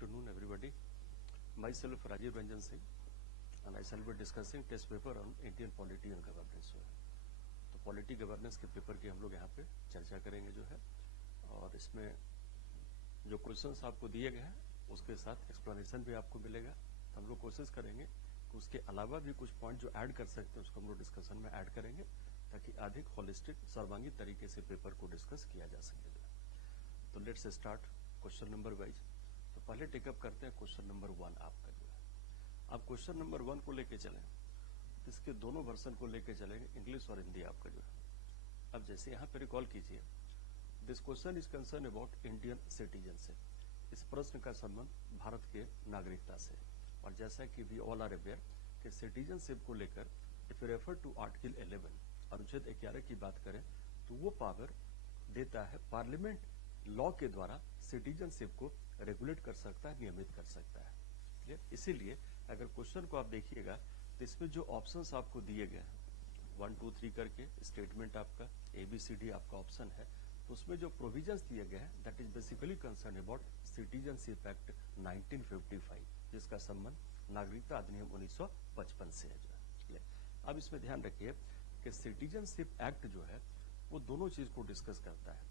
afternoon, everybody. Myself Rajiv Ranjan Singh, and I shall be discussing test paper on Indian polity and governance. तो polity governance के paper की हम लोग यहाँ पे चर्चा करेंगे जो है, और इसमें जो क्वेश्चंस आपको दिए गए हैं उसके साथ एक्सप्लेनेशन भी आपको मिलेगा। हम लोग कोशिश करेंगे कि उसके अलावा भी कुछ पॉइंट जो ऐड कर सकते हैं उसको हम लोग डिस्कशन में ऐड करेंगे, ताकि अधिक होलिस्टिक सर्वांगीण तरीके से पेपर को डिस्कस किया जा सके। तो let's start question number wise. तो पहले टेकअप करते हैं क्वेश्चन नंबर 1 आपका जो है। आप क्वेश्चन नंबर 1 को लेके चलें, इसके दोनों वर्जन को लेके चलेंगे, इंग्लिश और हिंदी आपका जो है। अब जैसे यहाँ पे रिकॉल कीजिए, this question is concern about Indian citizenship. इस प्रश्न का संबंध भारत के नागरिकता से, और जैसा कि वी ऑल आर अवेयर कि सिटीजनशिप को लेकर if you refer to article 11 अनुच्छेद 11 की बात करें तो वो पावर देता है पार्लियामेंट लॉ के द्वारा सिटीजनशिप को रेगुलेट कर सकता है, नियमित कर सकता है। क्लियर? इसीलिए अगर क्वेश्चन को आप देखिएगा तो इसमें जो ऑप्शंस आपको दिए गए हैं 1 2 3 करके स्टेटमेंट आपका ABCD आपका ऑप्शन है, तो उसमें जो प्रोविजंस दिए गए हैं that is basically concern about citizenship act 1955, जिसका संबंध नागरिकता अधिनियम 1955 से है जो है। अब इसमें ध्यान रखिए कि सिटीजनशिप एक्ट जो है वो दोनों चीज को डिस्कस करता है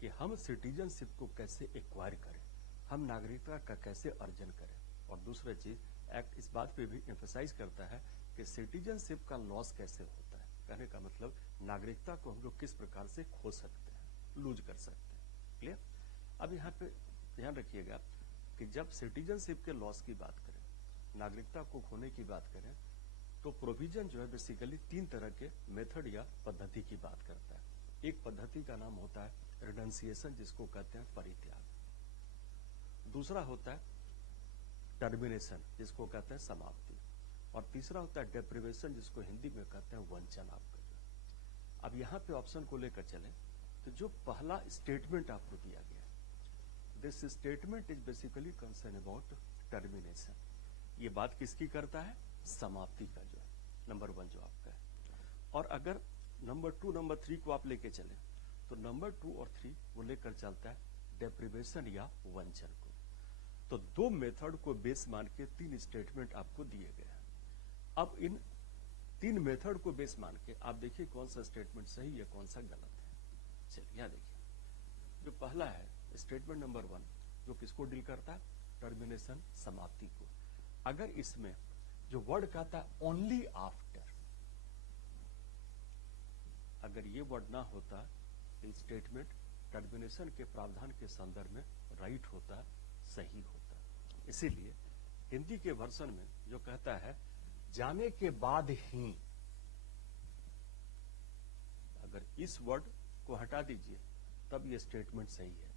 कि हम सिटीजनशिप को कैसे एक्वायर करें, हम नागरिकता का कैसे अर्जन करें, और दूसरा चीज एक्ट इस बात पे भी एम्फसाइज करता है कि सिटीजनशिप का लॉस कैसे होता है। कहने का मतलब नागरिकता को हम लोग किस प्रकार से खो सकते हैं, लूज कर सकते हैं। क्लियर? अब यहाँ पे ध्यान रखिएगा कि जब सिटीजनशिप के लॉस की बात करें, नागरिकता को खोने की बात करें, तो प्रोविजन जो है बेसिकली 3 तरह के मेथड या पद्धति की बात करता है। एक पद्धति का नाम होता है रिनंसिएशन, जिसको कहते हैं परित्याग। दूसरा होता है टर्मिनेशन, जिसको कहते हैं समाप्ति, और तीसरा होता है डेप्रिवेशन, जिसको हिंदी में कहते हैं वंचन आपका जो है। अब यहाँ पे ऑप्शन को लेकर चले तो जो पहला स्टेटमेंट आपको दिया गया, this statement is basically concern about termination. ये बात किसकी करता है? समाप्ति का जो है, नंबर 1 जो आपका है। और अगर नंबर 2 नंबर 3 को आप लेके चले तो नंबर 2 और 3 वो लेकर चलता है डेप्रिवेशन या वंचन को। तो 2 मेथड को बेस मान के 3 स्टेटमेंट आपको दिए गए हैं। अब इन 3 मेथड को बेस मान के आप देखिए कौन सा स्टेटमेंट सही है, कौन सा गलत है। चलिए यहां देखिए, जो पहला है स्टेटमेंट नंबर 1 जो किसको डील करता है? टर्मिनेशन, समाप्ति को। अगर इसमें जो वर्ड कहता है ओनली आफ्टर, अगर ये वर्ड ना होता तो स्टेटमेंट टर्मिनेशन के प्रावधान के संदर्भ में राइट होता, सही होता। इसीलिए हिंदी के वर्जन में जो कहता है जाने के बाद ही, अगर इस वर्ड को हटा दीजिए तब ये स्टेटमेंट सही है,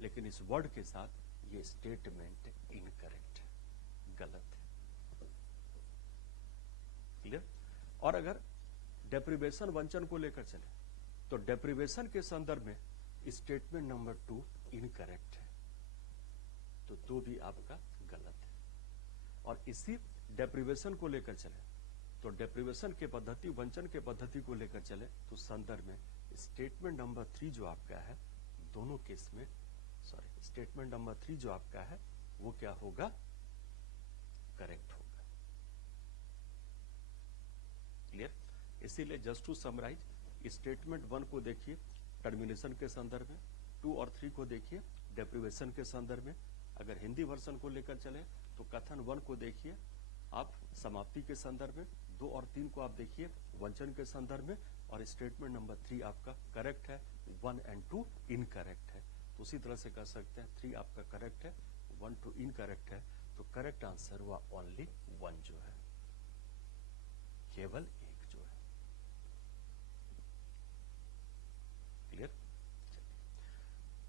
लेकिन इस वर्ड के साथ ये स्टेटमेंट इनकरेक्ट, गलत है। क्लियर? और अगर डेप्रिवेशन वंचन को लेकर चले तो डेप्रिवेशन के संदर्भ में स्टेटमेंट नंबर 2 इनकरेक्ट है, तो भी आपका गलत है। और इसी डेप्रिवेशन को लेकर चले तो डेप्रिवेशन के पद्धति, वंचन के पद्धति को लेकर चले तो संदर्भ में स्टेटमेंट नंबर 3 जो आपका है, दोनों केस में स्टेटमेंट नंबर 3 जो आपका है वो क्या होगा? करेक्ट होगा। क्लियर? इसीलिए जस्ट टू समराइज, स्टेटमेंट 1 को देखिए टर्मिनेशन के संदर्भ में, 2 और 3 को देखिए डेप्रिवेशन के संदर्भ में। अगर हिंदी वर्जन को लेकर चले तो कथन 1 को देखिए आप समाप्ति के संदर्भ में, 2 और 3 को आप देखिए वंचन के संदर्भ में, और स्टेटमेंट नंबर 3 आपका करेक्ट है, 1 और 2 इनकरेक्ट है। तो उसी तरह से कह सकते हैं 3 आपका करेक्ट है, 1 2 इनकरेक्ट है, तो करेक्ट आंसर हुआ ओनली 1 जो है, केवल एक जो है। क्लियर?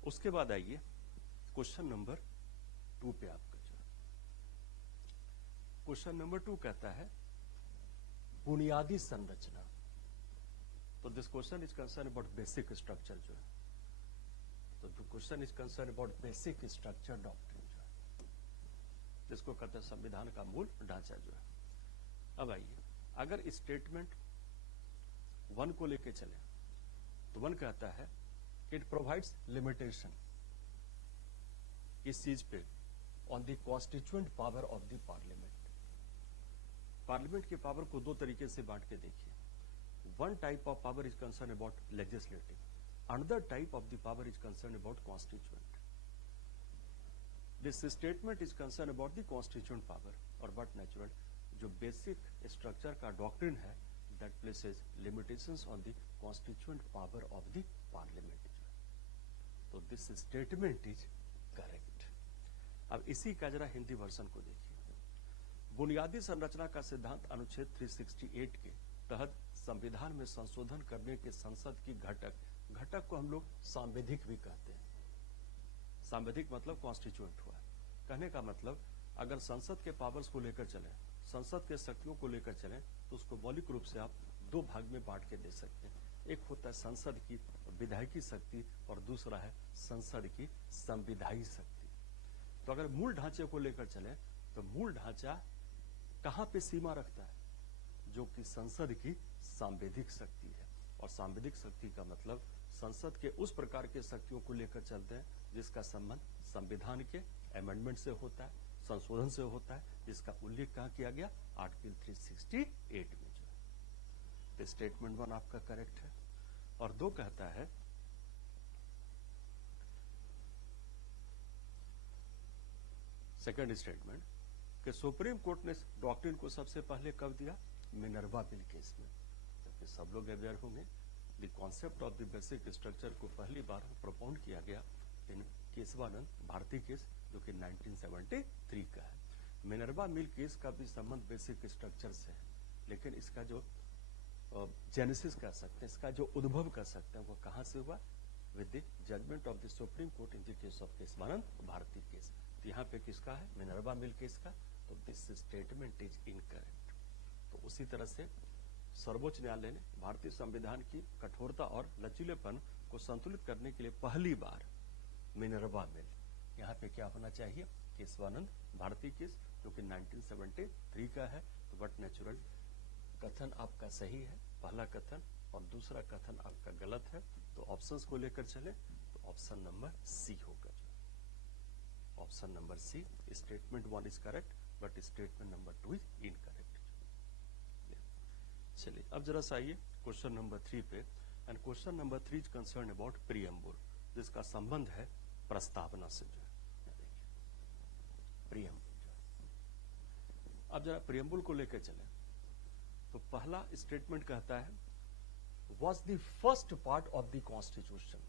उसके बाद आइए क्वेश्चन नंबर 2 पे आपका जो है। क्वेश्चन नंबर 2 कहता है बुनियादी संरचना। तो this question is concern about basic structure जो है। तो the question is concern about basic structure doctrine जो है, जिसको कहते हैं संविधान का मूल ढांचा जो है। अब आइए, अगर स्टेटमेंट 1 को लेके चले तो 1 कहता है इट प्रोवाइड्स लिमिटेशन, इस चीज पे on the constituent power of the parliament. Parliament की पावर को दो तरीके से बांट के देखिए। One type of power is concern about legislative, another type of the power is concern about constituent. This statement is concern about the constituent power और but natural जो बेसिक स्ट्रक्चर का डॉक्ट्रिन है that places limitations on the constituent power of the parliament. तो this statement is correct. अब इसी का जरा Hindi version को देखिए। बुनियादी संरचना का सिद्धांत अनुच्छेद 368 के तहत संविधान में संशोधन करने के संसद की घटक को हम लोग सांविधिक भी कहते हैं। सांविधिक मतलब कॉन्स्टिट्यूएंट हुआ। कहने का मतलब अगर संसद के पावर्स को लेकर चले, संसद के शक्तियों को लेकर चले, तो उसको मौलिक रूप से आप दो भाग में बांट के दे सकते हैं। एक होता है संसद की विधायकी शक्ति और दूसरा है संसद की संविधायी शक्ति। तो अगर मूल ढांचे को लेकर चले तो मूल ढांचा कहां पे सीमा रखता है? जो कि संसद की सांविधिक शक्ति है। और सांविधिक शक्ति का मतलब संसद के उस प्रकार के शक्तियों को लेकर चलते हैं जिसका संबंध संविधान के अमेंडमेंट से होता है, संशोधन से होता है, जिसका उल्लेख कहां किया गया? आर्टिकल 368 में जो है। तो स्टेटमेंट 1 आपका करेक्ट है। और 2 कहता है सेकंड स्टेटमेंट कि सुप्रीम कोर्ट ने डॉक्ट्रिन को सबसे पहले कब दिया? मिनर्वा बिल केस में। जबकि सब लोग अवेयर होंगे the concept of the basic structure को पहली बार प्रोपाउंड किया गया इन केशवानंद भारती केस जो कि 1973 का है। मिनर्वा मिल केस का भी संबंध बेसिक स्ट्रक्चर से है, लेकिन इसका जो जेनेसिस कह सकते हैं, इसका जो उद्भव कर सकते हैं, वो कहां से हुआ? With the judgment of the Supreme Court in the case of Kesavananda Bharati case. तो यहाँ पे किसका है? मिनर्वा मिल केस का। तो दिस स्टेटमेंट इज इनकरेक्ट। तो उसी तरह से सर्वोच्च न्यायालय ने भारतीय संविधान की कठोरता और लचीलेपन को संतुलित करने के लिए पहली बार मिनर्वा मिल, यहाँ पे क्या होना चाहिए? केशवानंद भारती केस जो कि 1973 का है। तो बट नेचुरल कथन आपका सही है, पहला कथन, और दूसरा कथन आपका गलत है। तो ऑप्शंस को लेकर चले तो ऑप्शन नंबर सी होगा। Option number C, statement 1 is correct but statement number 2 is incorrect. चलिए अब जरा सा आइए क्वेश्चन नंबर 3 पे। And question number 3 is concern about preamble, जिसका संबंध है प्रस्तावना से जो है। देखिए प्रीएम्बुल जो है। अब जरा प्रीएम्बुल को लेकर चले तो पहला स्टेटमेंट कहता है was the first part of the constitution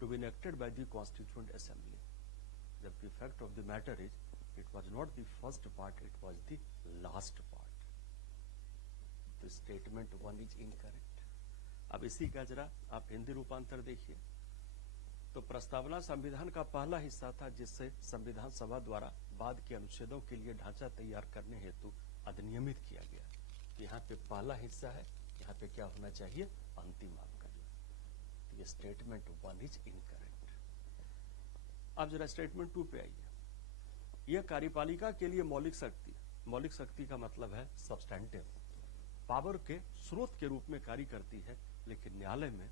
to be enacted by the constituent assembly. The fact of the matter is it was not the first part, it was the last part. The statement 1 is incorrect. अब इसी का जरा आप हिंदी रूपांतर देखिए। तो प्रस्तावना संविधान का पहला हिस्सा था जिससे संविधान सभा द्वारा बाद के अनुच्छेदों के लिए ढांचा तैयार करने हेतु अधिनियमित किया गया। यहाँ पे पहला हिस्सा है, यहाँ पे क्या होना चाहिए? अंतिम आपका जो है। ये स्टेटमेंट 1 इज इनकरेक्ट। अब जरा स्टेटमेंट 2 पे आइए। यह कार्यपालिका के लिए मौलिक शक्ति का मतलब है सब्सटैंटिव पावर के स्रोत के रूप में कार्य करती है, लेकिन न्यायालय में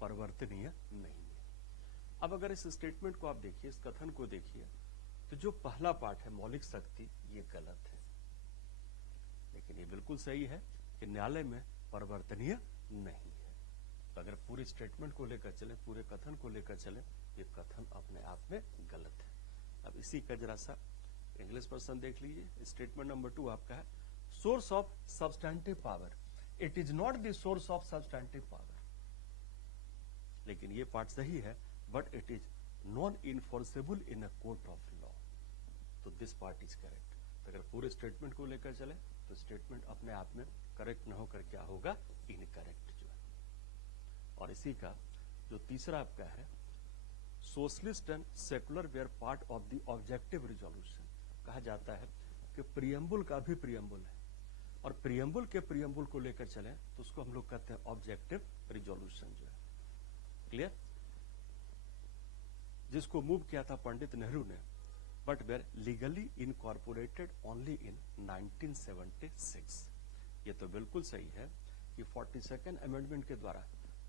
परिवर्तनीय नहीं है। अब अगर इस स्टेटमेंट को आप देखिए, इस कथन को देखिए, तो जो पहला पार्ट है मौलिक शक्ति, ये गलत है, लेकिन ये बिल्कुल सही है कि न्यायालय में परिवर्तनीय नहीं है। तो अगर पूरे स्टेटमेंट को लेकर चले, पूरे कथन को लेकर चले, ये कथन अपने आप में गलत है। अब इसी का जरा सा इंग्लिश वर्जन देख लीजिए। स्टेटमेंट नंबर 2 आपका है source of substantive power, it is not the source of substantive power. लेकिन ये पार्ट सही है, but it is non enforceable in a court of law. तो दिस पार्ट इज करेक्ट। तो अगर पूरे स्टेटमेंट को लेकर चले तो स्टेटमेंट अपने आप में करेक्ट न होकर क्या होगा? इनकरेक्ट जो है। और इसी का जो तीसरा आपका है socialist and secular were part of the objective resolution. कहा जाता है कि प्रीएम्बुल का भी प्रीएम्बुल है, और प्रीएम्बुल के प्रीएम्बुल को लेकर चले तो उसको हम लोग कहते हैं ऑब्जेक्टिव रिजोल्यूशन जो है। क्लियर? जिसको मूव किया था पंडित नेहरू ने, but were legally incorporated only in 1976। ये तो बिल्कुल सही है कि 42nd अमेंडमेंट के द्वारा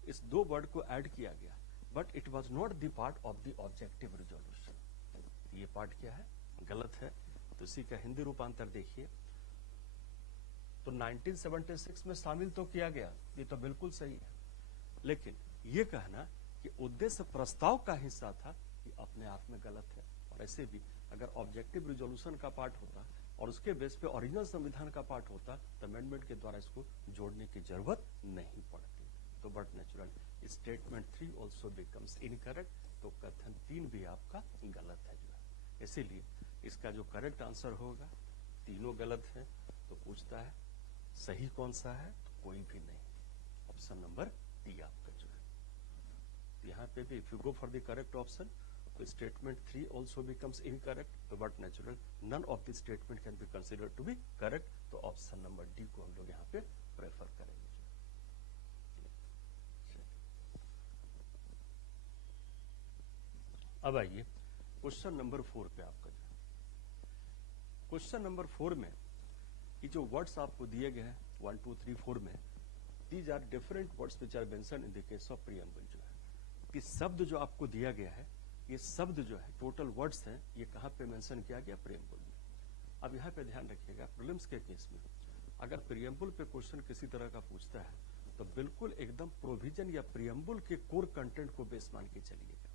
इस 2 वर्ड को ऐड किया गया, but it was not the part of the objective resolution. ये पार्ट क्या है, गलत है। तो इसी का हिंदी रूपांतर देखिए। तो 1976 में शामिल तो किया गया, ये तो बिल्कुल सही है, लेकिन ये कहना कि उद्देश्य प्रस्ताव का हिस्सा था, ये अपने आप में गलत है। और ऐसे भी अगर ऑब्जेक्टिव रिजोल्यूशन का पार्ट होता और उसके बेस पे ओरिजिनल संविधान का पार्ट होता तो अमेंडमेंट के द्वारा इसको जोड़ने की जरूरत नहीं पड़ती। तो but natural statement 3 also becomes incorrect. तो कथन 3 भी आपका गलत है जो है। इसीलिए इसका जो करेक्ट आंसर होगा, तीनों गलत है। तो पूछता है सही कौन सा है, तो कोई भी नहीं, ऑप्शन नंबर डी आपका जो है। तो यहाँ पे भी if you go for the correct option, तो स्टेटमेंट 3 ऑल्सो बिकम्स इनकरेक्ट। तो but natural none of the statement can be considered to be correct. तो ऑप्शन नंबर डी को हम लोग यहाँ पे प्रेफर करेंगे। अब आइए क्वेश्चन नंबर 4 पे आपका जो है। क्वेश्चन नंबर 4 में ये जो वर्ड्स आपको दिए गए हैं 1 2 3 4 में, these are different words which are mention in the case of preamble जो है। कि शब्द जो आपको दिया गया है, ये शब्द जो है टोटल वर्ड्स हैं, ये कहाँ पे मेंशन किया गया, प्रीएम्बल में। अब यहाँ पे ध्यान रखिएगा, प्रीलिम्स के केस में अगर प्रीएम्बल पे क्वेश्चन किसी तरह का पूछता है तो बिल्कुल एकदम प्रोविजन या प्रीएम्बल के कोर कंटेंट को बेस मान के चलिएगा।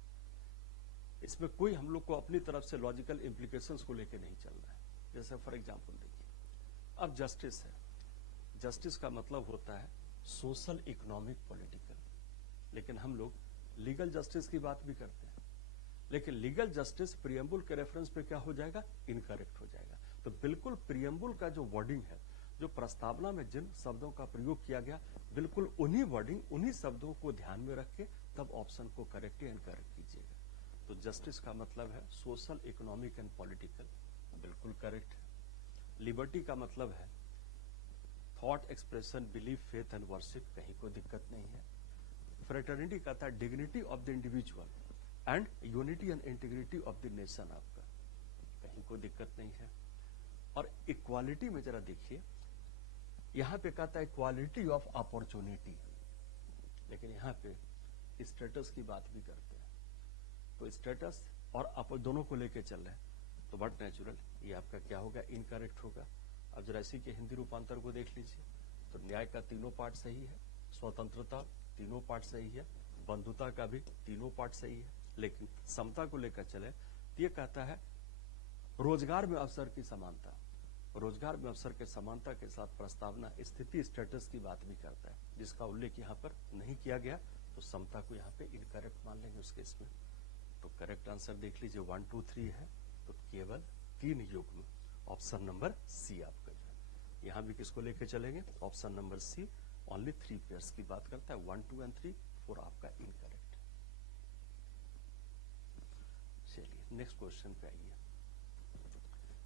इसमें कोई हम लोग को अपनी तरफ से लॉजिकल इम्प्लीकेशंस को लेके नहीं चल रहा है। जैसे फॉर एग्जांपल देखिए, अब जस्टिस है, जस्टिस का मतलब होता है सोशल, इकोनॉमिक, पॉलिटिकल, लेकिन हम लोग लीगल जस्टिस की बात भी करते हैं। लेकिन लीगल जस्टिस प्रीएम्बल के रेफरेंस पे क्या हो जाएगा, इनकरेक्ट हो जाएगा। तो बिल्कुल प्रीएम्बल का जो वर्डिंग है, जो प्रस्तावना में जिन शब्दों का प्रयोग किया गया, बिल्कुल उन्हीं वर्डिंग, उन्हीं शब्दों को ध्यान में रख के तब ऑप्शन को करेक्ट या इनकरेक्ट कीजिएगा। तो जस्टिस का मतलब है सोशल, इकोनॉमिक एंड पॉलिटिकल, बिल्कुल करेक्ट है। लिबर्टी का मतलब है thought, expression, belief, faith and worship, कहीं कोई दिक्कत नहीं है। फ्रेटर्निटी कहता है dignity of the individual and unity and integrity of the nation, आपका कहीं कोई दिक्कत नहीं है। और इक्वालिटी में जरा देखिए, यहां पे कहता है इक्वालिटी ऑफ अपॉर्चुनिटी, लेकिन यहां पे स्टेटस की बात भी करते हैं। तो स्टेटस और दोनों को लेके चल रहे हैं, तो बट नेचुरल ये आपका क्या होगा, इनकरेक्ट होगा। अब जरा इसी के हिंदी रूपांतर को देख लीजिए। तो न्याय का तीनों पार्ट सही है, स्वतंत्रता तीनों पार्ट सही है, बंधुता का भी तीनों पार्ट सही है, लेकिन समता को लेकर चले तो ये कहता है रोजगार में अवसर की समानता। रोजगार में अवसर के समानता के साथ प्रस्तावना स्थिति, स्टेटस की बात भी करता है, जिसका उल्लेख यहाँ पर नहीं किया गया। तो समता को यहाँ पे इनकरेक्ट मान लेंगे उस केस में। तो करेक्ट आंसर देख लीजिए 1 2 3 है, तो केवल 3 युग्म, ऑप्शन नंबर सी आपका जो है। यहां भी किसको लेके चलेंगे, option number C, only 3 pairs की बात करता है, 1 2 एंड 3 4 आपका इनकरेक्ट। चलिए नेक्स्ट क्वेश्चन पे आइए।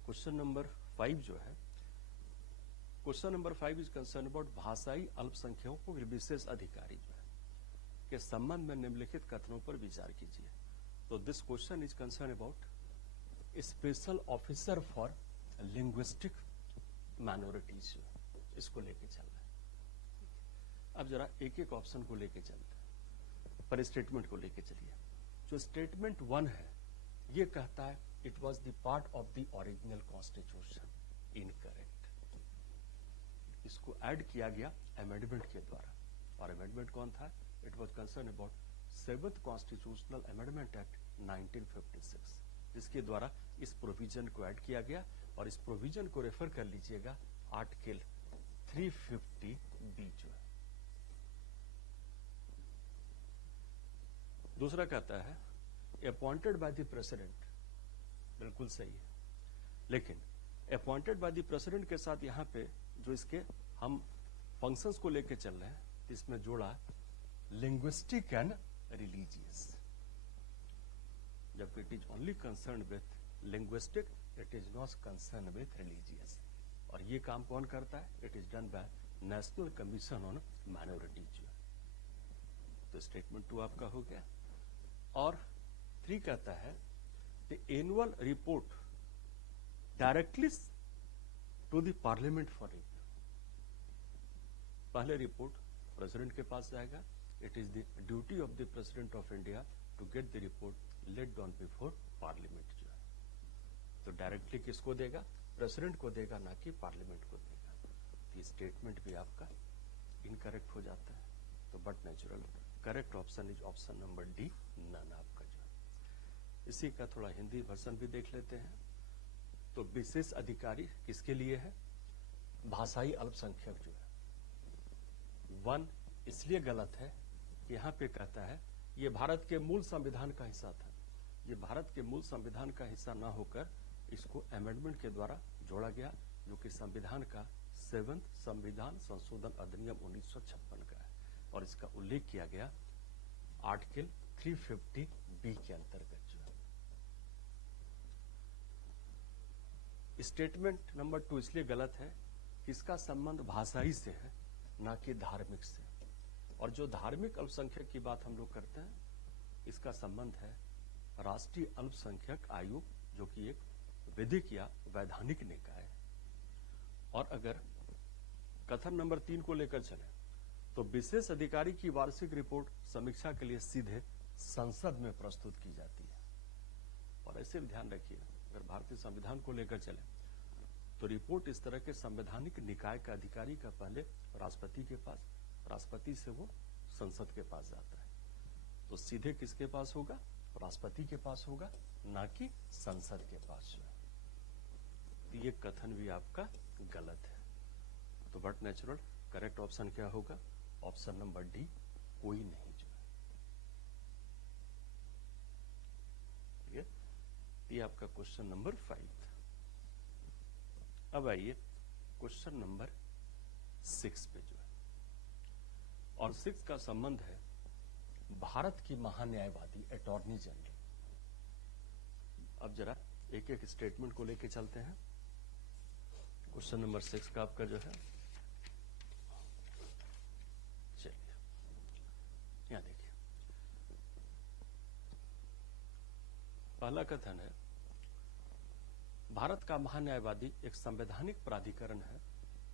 क्वेश्चन नंबर 5 जो है, question number 5 is concern about भाषाई अल्पसंख्यकों के विशेष अधिकारी जो है के संबंध में निम्नलिखित कथनों पर विचार कीजिए। तो this question is concern about special officer for linguistic minorities, इसको लेके चल रहा है। अब जरा एक एक ऑप्शन को लेके चलते हैं, पर स्टेटमेंट को लेके चलिए। जो स्टेटमेंट 1 है, ये कहता है it was the part of the original constitution, incorrect. इसको ऐड किया गया अमेंडमेंट के द्वारा, और अमेंडमेंट कौन था, it was concern about 7th constitutional amendment act 1956, जिसके द्वारा इस प्रोविजन को ऐड किया गया। और इस प्रोविजन को रेफर कर लीजिएगा आर्टिकल 350B जो है। दूसरा कहता है अपॉइंटेड बाय द प्रेसिडेंट, बिल्कुल सही है, लेकिन अपॉइंटेड बाय द प्रेसिडेंट के साथ यहां पे जो इसके हम फंक्शंस को लेके चल रहे हैं, इसमें जोड़ा लिंग्विस्टिक एंड रिलीजियस, जबकि it is only concern with linguistic, it is not concern with religious. और ये काम कौन करता है, it is done by National Commission on Minorities. तो स्टेटमेंट 2 आपका हो गया। और 3 कहता है the annual report directly to the parliament for review. पहले रिपोर्ट प्रेसिडेंट के पास जाएगा, it is the duty of the president of India to get the report laid down before parliament जो है। डायरेक्टली किसको देगा? प्रेसिडेंट को देगा, ना कि पार्लियामेंट को देगा। तो ये स्टेटमेंट भी आपका इनकरेक्ट हो जाता है। तो but natural correct option is option number D, none आपका जो है। इसी का थोड़ा हिंदी वर्जन भी देख लेते हैं। तो विशेष अधिकारी किसके लिए है? भाषाई अल्पसंख्यक जो है। वन इसलिए गलत है कि यहां पे कहता है ये भारत के मूल संविधान का हिस्सा था। ये भारत के मूल संविधान का हिस्सा ना होकर इसको अमेंडमेंट के द्वारा जोड़ा गया, जो कि संविधान का 7th संविधान संशोधन अधिनियम 1956 का है। और इसका उल्लेख किया गया आर्टिकल 350 बी के अंतर्गत जो है। स्टेटमेंट नंबर 2 इसलिए गलत है कि इसका संबंध भाषाई से है, ना कि धार्मिक से। और जो धार्मिक अल्पसंख्यक की बात हम लोग करते हैं, इसका संबंध है राष्ट्रीय अल्पसंख्यक आयोग, जो कि एक विधिक या वैधानिक निकाय है। और अगर कथन नंबर 3 को लेकर चले तो विशेष अधिकारी की वार्षिक रिपोर्ट समीक्षा के लिए सीधे संसद में प्रस्तुत की जाती है। और ऐसे भी ध्यान रखिए, अगर भारतीय संविधान को लेकर चले तो रिपोर्ट इस तरह के संवैधानिक निकाय का अधिकारी का पहले राष्ट्रपति के पास, राष्ट्रपति से वो संसद के पास जाता है। तो सीधे किसके पास होगा? राष्ट्रपति के पास होगा, ना कि संसद के पास जो है। तो ये कथन भी आपका गलत है। तो बट नेचुरल करेक्ट ऑप्शन क्या होगा? ऑप्शन नंबर डी, कोई नहीं जो है। ये आपका क्वेश्चन नंबर 5 था। अब आइए क्वेश्चन नंबर 6 पे जो है। और 6 का संबंध है भारत की महान्यायवादी अटॉर्नी जनरल। अब जरा एक एक स्टेटमेंट को लेके चलते हैं। क्वेश्चन नंबर 6 का आपका जो है, चलिए यहां देखिए। पहला कथन है भारत का महान्यायवादी एक संवैधानिक प्राधिकरण है।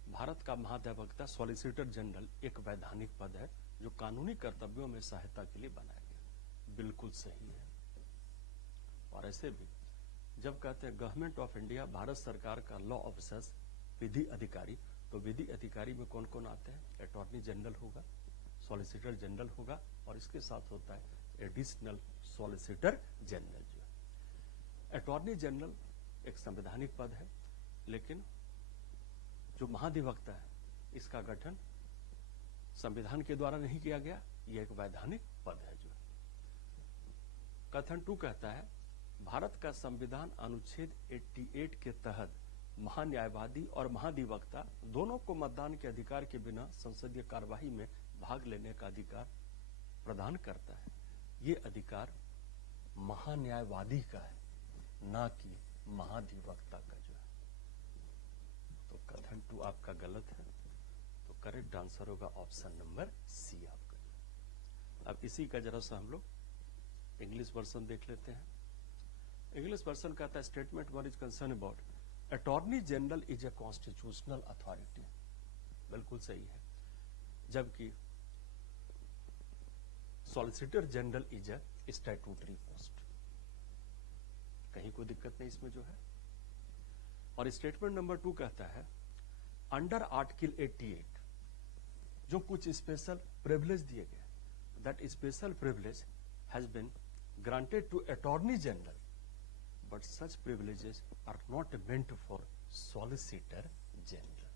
भारत का महाधिवक्ता सॉलिसिटर जनरल एक वैधानिक पद है जो कानूनी कर्तव्यों में सहायता के लिए बनाया गया। बिल्कुल सही है। और ऐसे भी जब कहते हैं गवर्नमेंट ऑफ इंडिया, भारत सरकार का लॉ ऑफिसर्स, विधि अधिकारी, तो विधि अधिकारी में कौन कौन आते हैं? अटॉर्नी जनरल होगा, सॉलिसिटर जनरल होगा, और इसके साथ होता है एडिशनल सॉलिसिटर जनरल जो है। अटॉर्नी जनरल एक संवैधानिक पद है, लेकिन जो महाधिवक्ता है इसका गठन संविधान के द्वारा नहीं किया गया, यह एक वैधानिक पद है जो है। कथन 2 कहता है भारत का संविधान अनुच्छेद 88 के तहत महान्यायवादी और महाधिवक्ता दोनों को मतदान के अधिकार के बिना संसदीय कार्यवाही में भाग लेने का अधिकार प्रदान करता है। ये अधिकार महान्यायवादी का है, ना कि महाधिवक्ता का जो है। तो कथन 2 आपका गलत है। तो करेक्ट आंसर होगा ऑप्शन नंबर सी आपका। अब इसी का जरा सा हम लोग इंग्लिश वर्जन देख लेते हैं। इंग्लिश वर्जन कहता है statement 1 is concern about attorney general is a constitutional authority. बिल्कुल सही है। जबकि solicitor general is a statutory post. कहीं कोई दिक्कत नहीं इसमें जो है। और स्टेटमेंट नंबर 2 कहता है अंडर आर्टिकल 88 जो कुछ स्पेशल प्रिविलेज दिए गए, that special privilege has been granted to attorney general, but such privileges are not meant for solicitor general.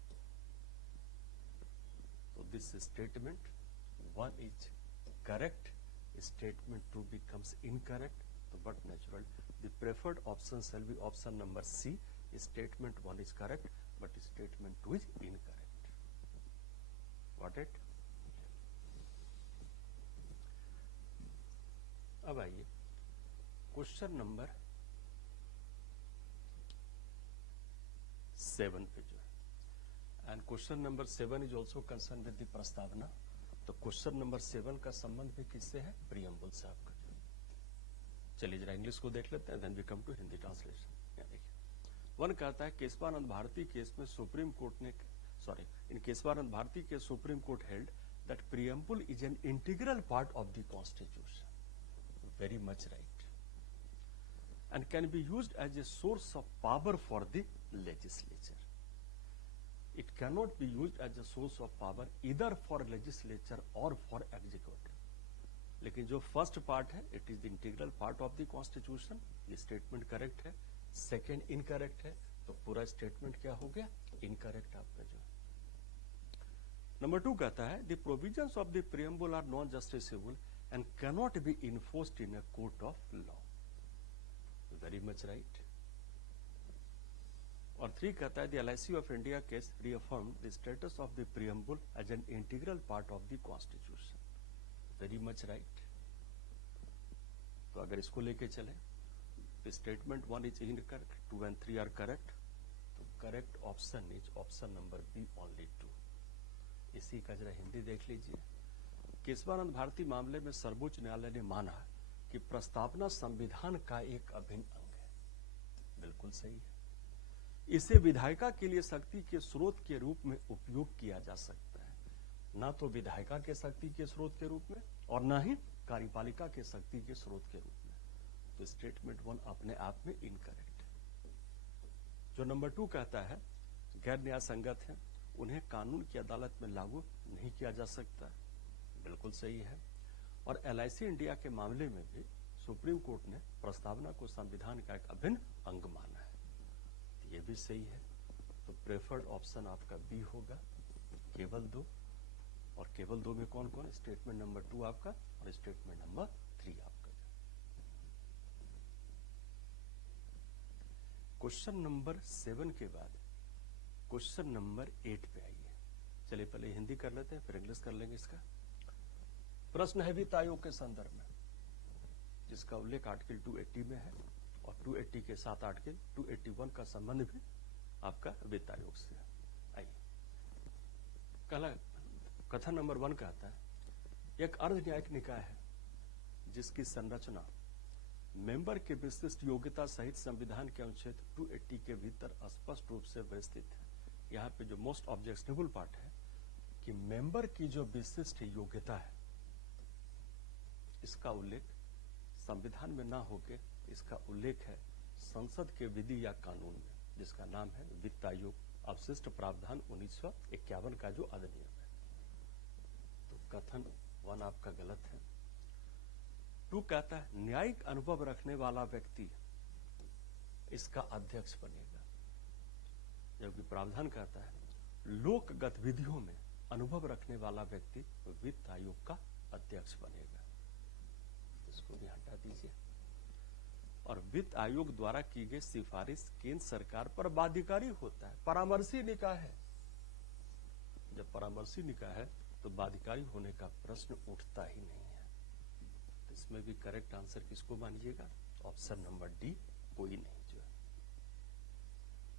So this statement 1 is correct, statement 2 becomes incorrect. So but natural, the preferred option shall be option number C. Statement 1 is correct, but statement 2 is incorrect. Got it? अब आइए question number 7 पे जो है। And question number 7 is also concern with the प्रस्तावना। तो question number 7 का संबंध भी किससे है? प्रियम्बल से आपका। चलिए जरा इंग्लिश को देख लेते हैं, then we come to Hindi translation. देखिए 1 कहता है केशवानंद भारती केस में सुप्रीम कोर्ट ने इन केशवानंद भारती के Supreme Court held that preamble is an integral part of the constitution. Very much right. and can be used as a source of power for the legislature. It cannot be used as a source of power either for legislature or for executive. लेकिन जो first part है, it is the integral part of the constitution, ये statement correct है. Second incorrect है, तो पूरा statement क्या हो गया, इनकरेक्ट आपका जो. नंबर 2 कहता है the provisions of the preamble are non justiciable and cannot be enforced in a court of law. Very much right. और 3 कहता है the LIC of India case reaffirmed the status of the preamble as an integral part of the constitution. Very much right. तो अगर इसको लेके चले तो statement 1 is incorrect, 2 and 3 are correct. तो correct option is option number B, only 2. इसी का जरा हिंदी देख लीजिए. केशवानंद भारती मामले में सर्वोच्च न्यायालय ने माना कि प्रस्तावना संविधान का एक अभिन्न अंग है. बिल्कुल सही है. इसे विधायिका के लिए शक्ति के स्रोत के रूप में उपयोग किया जा सकता है, ना तो विधायिका के शक्ति के स्रोत के रूप में और ना ही कार्यपालिका के शक्ति के स्रोत के रूप में. तो स्टेटमेंट 1 अपने आप में इनकरेक्ट है. जो नंबर 2 कहता है गैर न्याय संगत है, उन्हें कानून की अदालत में लागू नहीं किया जा सकता, बिल्कुल सही है. और LIC इंडिया के मामले में भी सुप्रीम कोर्ट ने प्रस्तावना को संविधान का एक अभिन्न अंग माना है, ये भी सही है. तो प्रेफर्ड ऑप्शन आपका बी होगा, केवल 2. और केवल 2 में कौन कौन, स्टेटमेंट नंबर 2 आपका और स्टेटमेंट नंबर 3 आपका. क्वेश्चन नंबर 7 के बाद क्वेश्चन नंबर 8 पे आइए. चलिए पहले हिंदी कर लेते हैं, फिर इंग्लिश कर लेंगे. इसका प्रश्न है वित्त आयोग के संदर्भ में, जिसका उल्लेख आर्टिकल 280 में है और 280 के साथ आर्टिकल 281 का संबंध भी आपका वित्त आयोग से है. आइए. कथन नंबर 1 कहता है एक अर्ध न्यायिक निकाय है जिसकी संरचना मेंबर के विशिष्ट योग्यता सहित संविधान के अनुच्छेद 280 के भीतर स्पष्ट रूप से व्यवस्थित है. यहाँ पे जो मोस्ट ऑब्जेक्शनेबल पार्ट है कि मेंबर की जो विशिष्ट योग्यता है, इसका उल्लेख संविधान में ना होके इसका उल्लेख है संसद के विधि या कानून में, जिसका नाम है वित्त आयोग अवशिष्ट प्रावधान 1951 का जो अधिनियम है. तो कथन 1 आपका गलत है. 2 कहता है न्यायिक अनुभव रखने वाला व्यक्ति इसका अध्यक्ष बनेगा, जबकि प्रावधान कहता है लोक गतिविधियों में अनुभव रखने वाला व्यक्ति वित्त आयोग का अध्यक्ष बनेगा. इसको भी हटा दीजिए. और वित्त आयोग द्वारा की गई सिफारिश केंद्र सरकार पर बाध्यकारी होता है, परामर्शी निकाय है. जब परामर्शी निकाय है तो बाध्यकारी होने का प्रश्न उठता ही नहीं है. तो इसमें भी करेक्ट आंसर किसको मानिएगा, ऑप्शन नंबर डी, कोई नहीं जो है.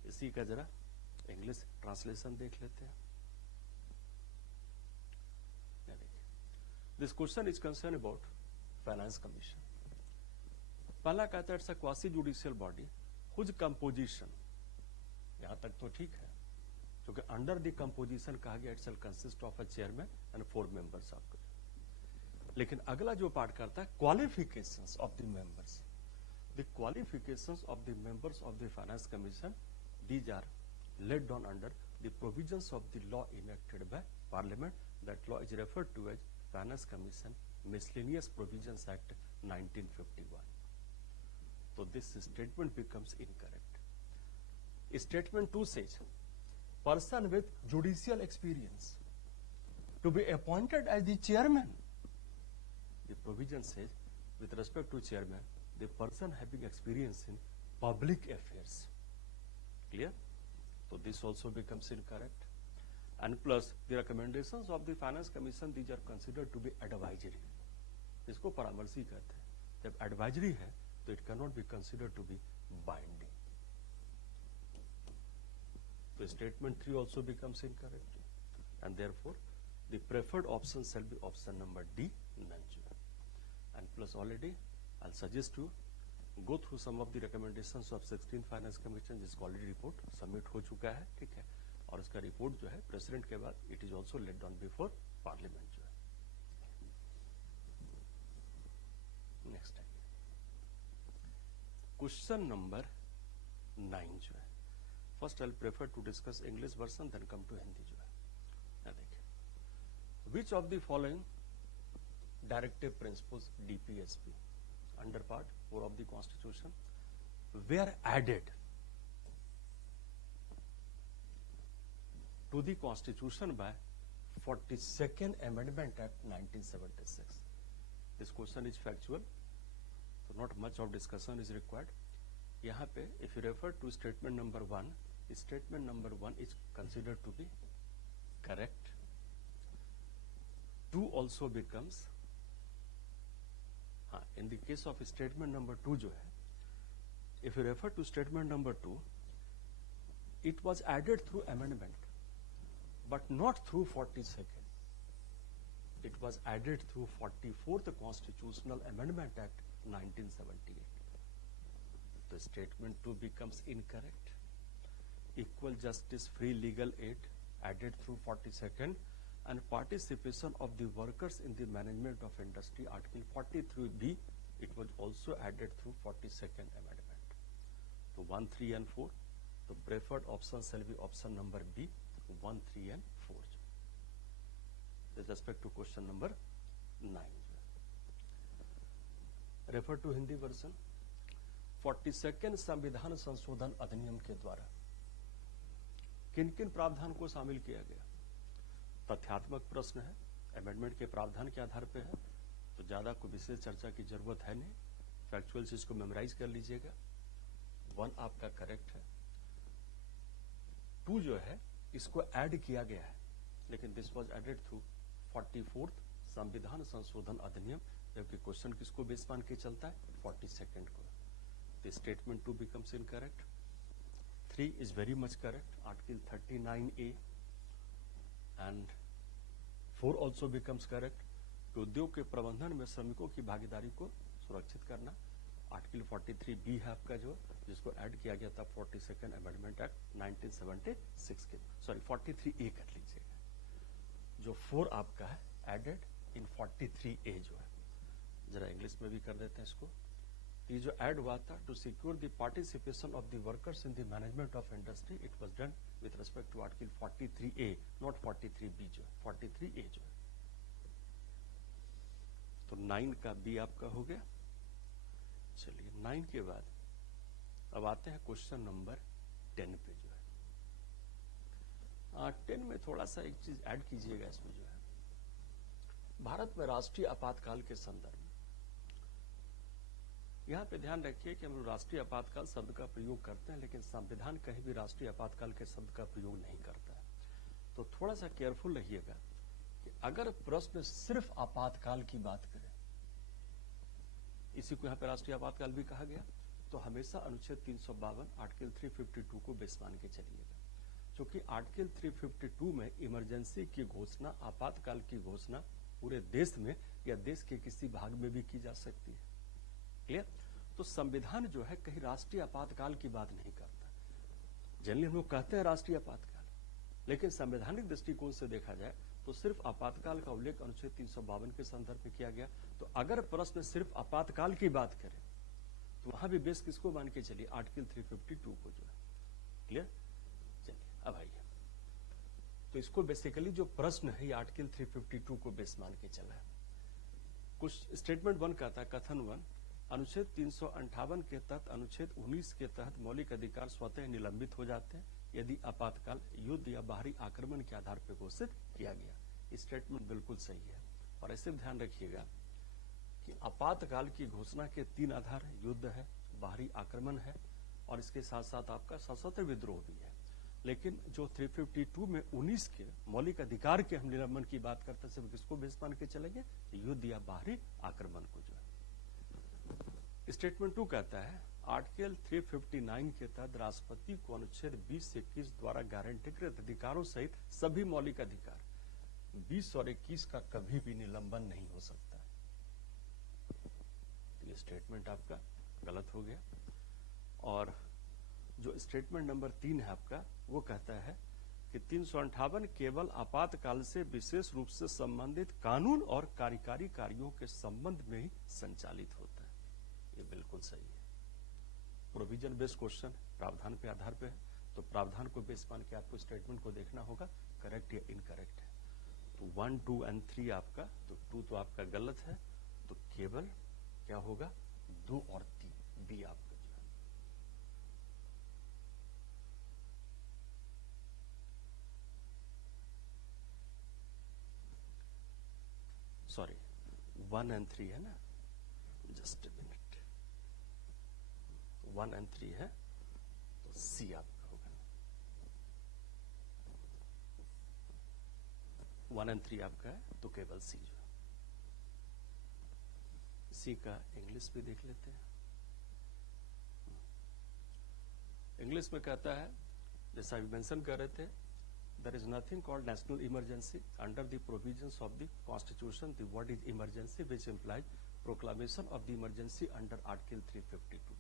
इसी का जरा इंग्लिश ट्रांसलेशन देख लेते हैं. This question is concern about finance commission. पहला कहता है it's a quasi judicial body whose composition, यहां तक तो ठीक है, क्योंकि अंडर द कंपोजिशन कहा गया it's consist of a chairman and 4 members of. लेकिन अगला जो पार्ट करता है qualifications of the members. The qualifications of the members of the finance commission, these are laid down under the provisions of the law enacted by Parliament. That law is referred to as Finance Commission Miscellaneous Provisions Act 1951. So this statement becomes incorrect. Statement 2 says, person with judicial experience to be appointed as the chairman. The provision says, with respect to chairman, the person having experience in public affairs. Clear? So this also becomes incorrect. And plus the recommendations of the Finance Commission, these are considered to be advisory. इसको परामर्शी कहते हैं. जब advisory है तो it cannot be considered to be binding. So statement 3 also becomes incorrect. And therefore the preferred option shall be option number D, none. And plus already I'll suggest you go through some of the recommendations of 16th finance commission, जिसका already report submit हो चुका है. ठीक है. और उसका report जो है प्रेसिडेंट के बाद it is also laid down before parliament जो है. नेक्स्ट टाइम क्वेश्चन नंबर 9 जो है, first I prefer to discuss English version then come to Hindi जो है। देखिए, which of the following directive principles DPSP under part 4 of the constitution were added to the Constitution by 42nd Amendment Act 1976. This question is factual, so not much of discussion is required. यहाँ पे if you refer to statement number 1, statement number 1 is considered to be correct. 2 also becomes, in the case of statement number 2 जो है, if you refer to statement number 2, it was added through amendment, but not through 42nd. It was added through 44th Constitutional Amendment Act 1978. The statement 2 becomes incorrect. Equal justice, free legal aid added through 42nd, and participation of the workers in the management of industry, Article 43B, it was also added through 42nd Amendment. So 1, 3 and 4, the preferred option shall be option number B, 1, 3 and 4. With respect to question number 9. Refer to Hindi version. 42nd संविधान संशोधन अधिनियम के द्वारा किन किन प्रावधान को शामिल किया गया? तथ्यात्मक प्रश्न है, अमेंडमेंट के प्रावधान के आधार पे है, तो ज्यादा कोई विशेष चर्चा की जरूरत है नहीं, फैक्चुअल चीज को मेमोराइज कर लीजिएगा। 1 आपका करेक्ट है। 2 जो है इसको ऐड किया गया है, लेकिन this was added through 44th संविधान संशोधन अधिनियम, जबकि क्वेश्चन किसको बेस मान के चलता है? 42nd को। The statement 2 becomes incorrect. 3 is very much correct, article 39A, and 4 also becomes correct, कि उद्योग के प्रबंधन में श्रमिकों की भागीदारी को सुरक्षित करना। आर्टिकल 43B है आपका जो, जिसको ऐड किया गया था 42nd अमेंडमेंट एक्ट 1976 के, सॉरी 43A कर लीजिएगा। जो 4 आपका है एडेड इन 43A जो है, जरा इंग्लिश में भी कर देते हैं इसको। ये जो ऐड हुआ था, to secure the participation of the workers in the management of industry, it was done with respect to article 43A, not 43B जो है, 43A जो है। तो 9 का B आपका हो गया। चलिए 9 के बाद अब आते हैं क्वेश्चन नंबर 10 पे जो है। 10 में थोड़ा सा एक चीज ऐड कीजिएगा इसमें जो है, भारत में राष्ट्रीय आपातकाल के संदर्भ में यहाँ पे ध्यान रखिए कि हम लोग राष्ट्रीय आपातकाल शब्द का प्रयोग करते हैं, लेकिन संविधान कहीं भी राष्ट्रीय आपातकाल के शब्द का प्रयोग नहीं करता है। तो थोड़ा सा केयरफुल रहिएगा कि अगर प्रश्न सिर्फ आपातकाल की बात करें, इसी को यहाँ पे राष्ट्रीय आपातकाल भी कहा गया, तो हमेशा अनुच्छेद 352 आर्टिकल 352 को बेस मान के चलिएगा, क्योंकि आर्टिकल 352 में इमरजेंसी की घोषणा, आपातकाल की घोषणा पूरे देश में या देश के किसी भाग में भी की जा सकती है। क्लियर? तो संविधान जो है कहीं राष्ट्रीय आपातकाल की बात नहीं करता। जनरली हम लोग कहते हैं राष्ट्रीय आपातकाल, लेकिन संवैधानिक दृष्टिकोण से देखा जाए तो सिर्फ आपातकाल का उल्लेख अनुच्छेद 352 के संदर्भ में किया गया। तो अगर प्रश्न सिर्फ आपातकाल की बात करें तो वहां भी बेस किसको मान के चलिए? आर्टिकल 352 को जो है। क्लियर? चलिए अब आइए, तो इसको बेसिकली जो प्रश्न है ये आर्टिकल 352 को बेस मान के चला है। कुछ स्टेटमेंट 1 कहता है, कथन 1, अनुच्छेद 358 के तहत अनुच्छेद 19 के तहत मौलिक अधिकार स्वतः निलंबित हो जाते हैं यदि आपातकाल युद्ध या बाहरी आक्रमण के आधार पर घोषित किया गया। स्टेटमेंट बिल्कुल सही है, और ऐसे ध्यान रखिएगा कि आपातकाल की घोषणा के 3 आधार है, युद्ध है, बाहरी आक्रमण है, और इसके साथ साथ आपका सशस्त्र विद्रोह भी है। लेकिन जो 352 में 19 के मौलिक अधिकार के हम निलंबन की बात करते हैं, सिर्फ किसको बेस मान के चलेंगे? युद्ध या बाहरी आक्रमण को जो है। स्टेटमेंट 2 कहता है, आर्टिकल 359 के तहत राष्ट्रपति को अनुच्छेद 20 से 21 द्वारा गारंटीकृत अधिकारों सहित सभी मौलिक अधिकार 20 और 21 का कभी भी निलंबन नहीं हो सकता। तो ये स्टेटमेंट आपका गलत हो गया। और जो स्टेटमेंट नंबर 3 है आपका, वो कहता है कि 358 केवल आपातकाल से विशेष रूप से संबंधित कानून और कार्यकारी कार्यों के संबंध में ही संचालित होता है। ये बिल्कुल सही है। प्रोविजन बेस्ड क्वेश्चन, प्रावधान पे आधार पे है, तो प्रावधान को बेस मान के आपको स्टेटमेंट को देखना होगा करेक्ट या इनकरेक्ट है। तो 1, 2 और 3 आपका, तो 2 तो आपका गलत है, तो केवल क्या होगा 2 और 3 बी आपका जो है। सॉरी 1 और 3 है ना, जस्ट ए मिनट, 1 और 3 है, तो सी आपका होगा। 1 और 3 आपका है, तो केवल सी जो है। सी का इंग्लिश भी देख लेते हैं। इंग्लिश में कहता है, जैसा अभी मेंशन कर रहे थे, there is nothing called national emergency under the provisions of the constitution. The word is emergency, which implies proclamation of the emergency under article 352.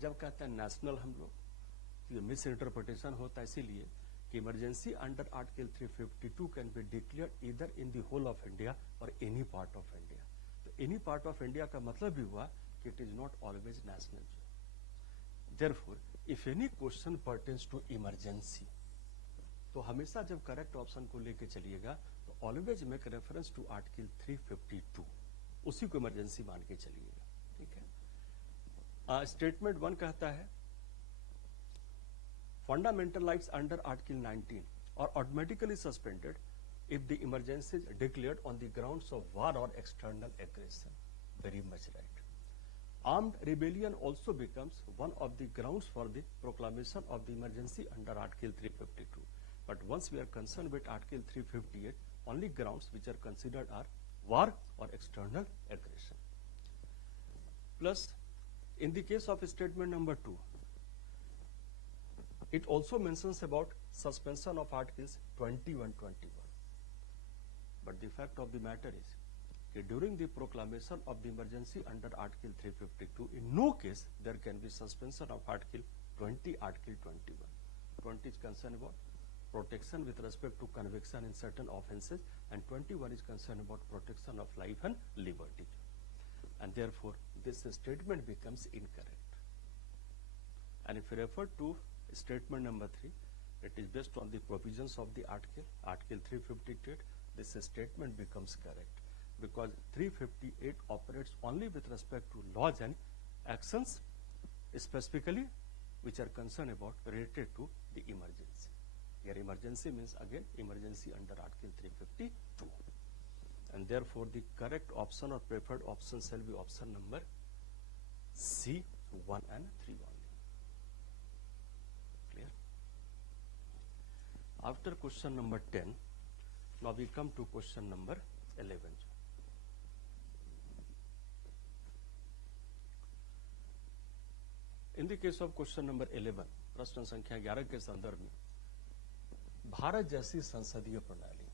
जब कहते हैं नेशनल हम लोग, तो ये मिस इंटरप्रिटेशन होता है, इसीलिए कि emergency under article 352 can be declared either in the whole of India और एनी पार्ट ऑफ इंडिया। तो एनी पार्ट ऑफ इंडिया का मतलब भी हुआ कि it is not always national. Therefore if any question pertains to emergency, तो हमेशा जब करेक्ट ऑप्शन को लेके चलिएगा तो always make reference to article 352, उसी को इमरजेंसी मान के चलिएगा, ठीक है। स्टेटमेंट 1 कहता है fundamental rights under article 19 are automatically suspended if the emergency is declared on the grounds of war or external aggression. Very much right. Armed rebellion also becomes one of the grounds for the proclamation of the emergency under Article 352. But once we are concerned with Article 358, only grounds which are considered are war or external aggression. Plus, in the case of statement number 2, it also mentions about suspension of Articles 21-21. But the fact of the matter is, during the proclamation of the emergency under Article 352, in no case there can be suspension of Article 20, Article 21. 20 is concerned about protection with respect to conviction in certain offences, and 21 is concerned about protection of life and liberty. And therefore, this statement becomes incorrect. And if you refer to statement number 3, it is based on the provisions of the Article 358, this statement becomes correct. Because 358 operates only with respect to laws and actions specifically which are concerned about related to the emergency. Here emergency means again emergency under Article 352. And therefore the correct option or preferred option shall be option number C, 1 and 3 only. Clear? After question number 10, now we come to question number 11. In the case of question number 11, प्रश्न संख्या 11 के संदर्भ में भारत जैसी संसदीय प्रणाली,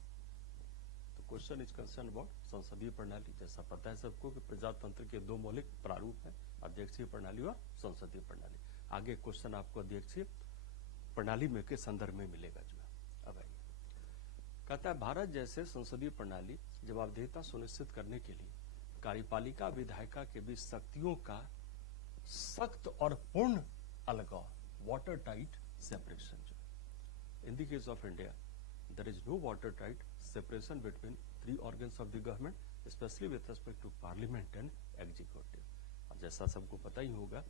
तो question is concern about संसदीय प्रणाली। जैसा पता है सबको कि प्रजातंत्र के 2 मौलिक प्रारूप हैं, अध्यक्षीय प्रणाली और संसदीय प्रणाली। आगे क्वेश्चन आपको अध्यक्षीय प्रणाली में के संदर्भ में मिलेगा जो है। अब आइए, कहता है भारत जैसे संसदीय प्रणाली जवाबदेहिता सुनिश्चित करने के लिए कार्यपालिका विधायिका के बीच शक्तियों का सख्त और पूर्ण अलगाव, वाटर टाइट सेपरेशन जो। In the case of India there is no water tight separation between 3 organs of the government, specially with respect to parliament and executive. और जैसा सबको पता ही होगा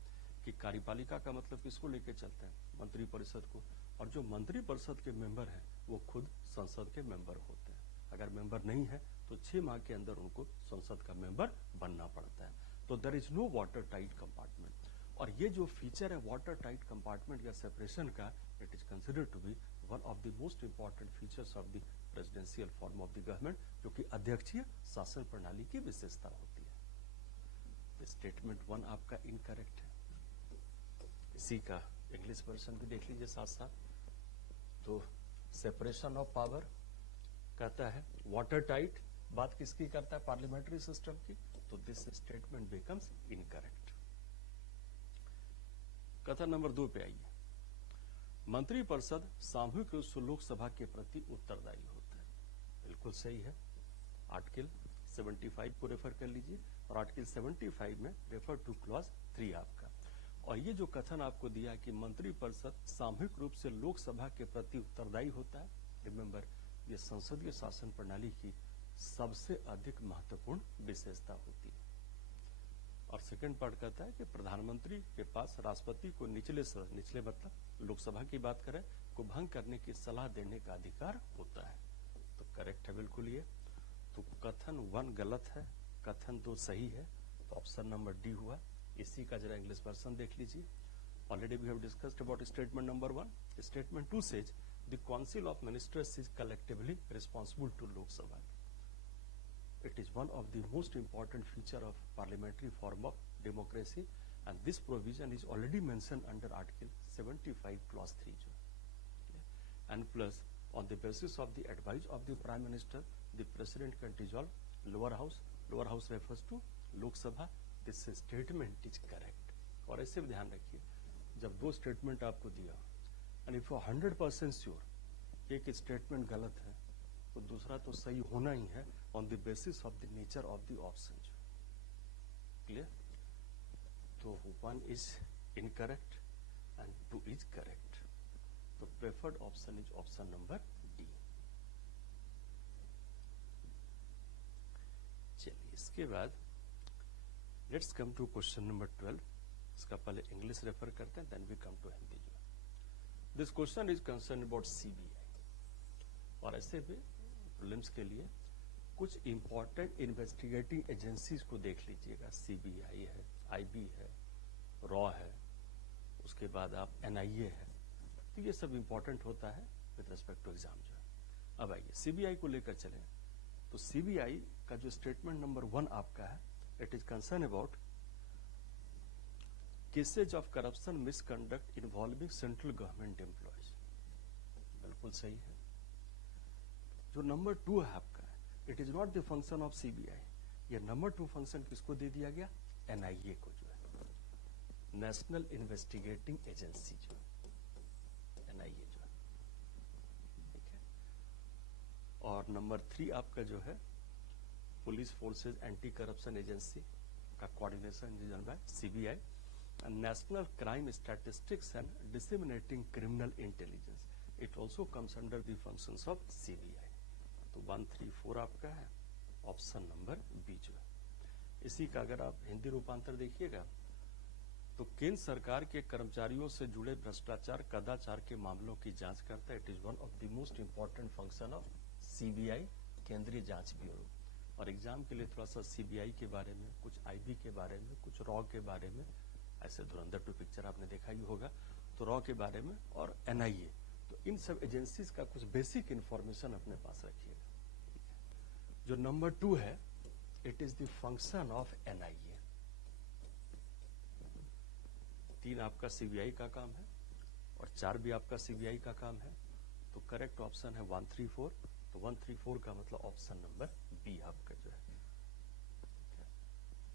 कि कार्यपालिका का मतलब किसको लेके चलते हैं, मंत्री परिषद को, और जो मंत्री परिषद के मेंबर हैं वो खुद संसद के मेंबर होते हैं। अगर मेंबर नहीं है तो 6 माह के अंदर उनको संसद का मेंबर बनना पड़ता है। तो there is no water tight compartment, और ये जो फीचर है वाटर टाइट कंपार्टमेंट या सेपरेशन का, it is considered to be one of the most important features of the presidential form of the government, जो कि अध्यक्षीय शासन प्रणाली की विशेषता होती है। स्टेटमेंट 1 आपका इनकरेक्ट है। इसी का इंग्लिश वर्जन भी देख लीजिए साथ साथ। तो सेपरेशन ऑफ पावर कहता है वाटर टाइट, बात किसकी करता है, पार्लियामेंट्री सिस्टम की, तो दिस स्टेटमेंट बिकम्स इनकरेक्ट। कथन नंबर 2 पे आइए, मंत्रिपरिषद सामूहिक रूप से लोकसभा के प्रति उत्तरदायी होता है। बिल्कुल सही है। आर्टिकल 75 को रेफर कर लीजिए, और आर्टिकल 75 में रेफर टू क्लॉज 3 आपका, और ये जो कथन आपको दिया कि मंत्रिपरिषद सामूहिक रूप से लोकसभा के प्रति उत्तरदायी होता है, रिमेंबर ये संसदीय शासन प्रणाली की सबसे अधिक महत्वपूर्ण विशेषता होती है। और सेकंड पार्ट कहता है कि प्रधानमंत्री के पास राष्ट्रपति को निचले मतलब लोकसभा की बात करें को भंग करने की सलाह देने का अधिकार होता है। तो करेक्ट है बिल्कुल ये। तो कथन 1 गलत है, कथन 2 सही है, तो ऑप्शन नंबर डी हुआ। इसी का जरा इंग्लिश वर्जन देख लीजिए। Already we have discussed about statement number 1। Statement 2 says the council of ministers is collectively responsible to Lok Sabha. It is one of the most important feature of parliamentary form of democracy, and this provision is already mentioned under Article 75 Clause 3. And plus, on the basis of the advice of the Prime Minister, the President can dissolve lower house. Lower house refers to Lok Sabha. This statement is correct. और ऐसे भी ध्यान रखिए, जब 2 statement आपको दिया and if you are 100% sure कि एक स्टेटमेंट गलत है तो दूसरा तो सही होना ही है on the basis of the nature of the option. Clear? तो 1 is incorrect and 2 is correct. तो preferred option is option number D. चलिए इसके बाद let's come to question number 12। इसका पहले इंग्लिश रेफर करते हैं, then we come to Hindi. जो this question is concern about CBI. और ऐसे भी प्रीलिम्स के लिए कुछ इंपॉर्टेंट इन्वेस्टिगेटिंग एजेंसीज को देख लीजिएगा। सीबीआई है, आईबी है, रॉ है, उसके बाद आप एनआईए है। तो ये सब इंपॉर्टेंट होता है विद रिस्पेक्ट टू एग्जाम जो है। अब आइए सीबीआई को लेकर चले। तो सीबीआई का जो स्टेटमेंट नंबर 1 आपका है, it is concern about cases of corruption misconduct involving central government employees. बिल्कुल सही है। जो नंबर 2 है आपका, it is not the function of CBI. ये नंबर 2 फंक्शन किसको दे दिया गया? एनआईए को, जो है नेशनल इन्वेस्टिगेटिंग एजेंसी, जो एनआईए जो है। ठीक है। और नंबर 3 आपका जो है police forces anti corruption agency का coordination is done by CBI. And national crime statistics and disseminating criminal intelligence, it also comes under the functions of CBI. तो 1, 3, 4 आपका है ऑप्शन नंबर बी जो है। इसी का अगर आप हिंदी रूपांतर देखिएगा तो केंद्र सरकार के कर्मचारियों से जुड़े भ्रष्टाचार कदाचार के मामलों की जांच करता है। It is one of the most important function of CBI, केंद्रीय जांच ब्यूरो। और एग्जाम के लिए थोड़ा सा सीबीआई के बारे में, कुछ आईबी के बारे में, कुछ रॉ के बारे में, ऐसे धुरंधर 2 पिक्चर आपने देखा ही होगा, तो रॉ के बारे में और एनआईए, तो इन सब एजेंसीज का कुछ बेसिक इंफॉर्मेशन अपने पास रखिएगा। जो नंबर 2 है, it is the function of NIA. 3 आपका सीबीआई का काम है और 4 भी आपका सीबीआई का काम है। तो करेक्ट ऑप्शन है 1, 3, 4। तो 1, 3, 4 का मतलब ऑप्शन नंबर बी आपका जो है।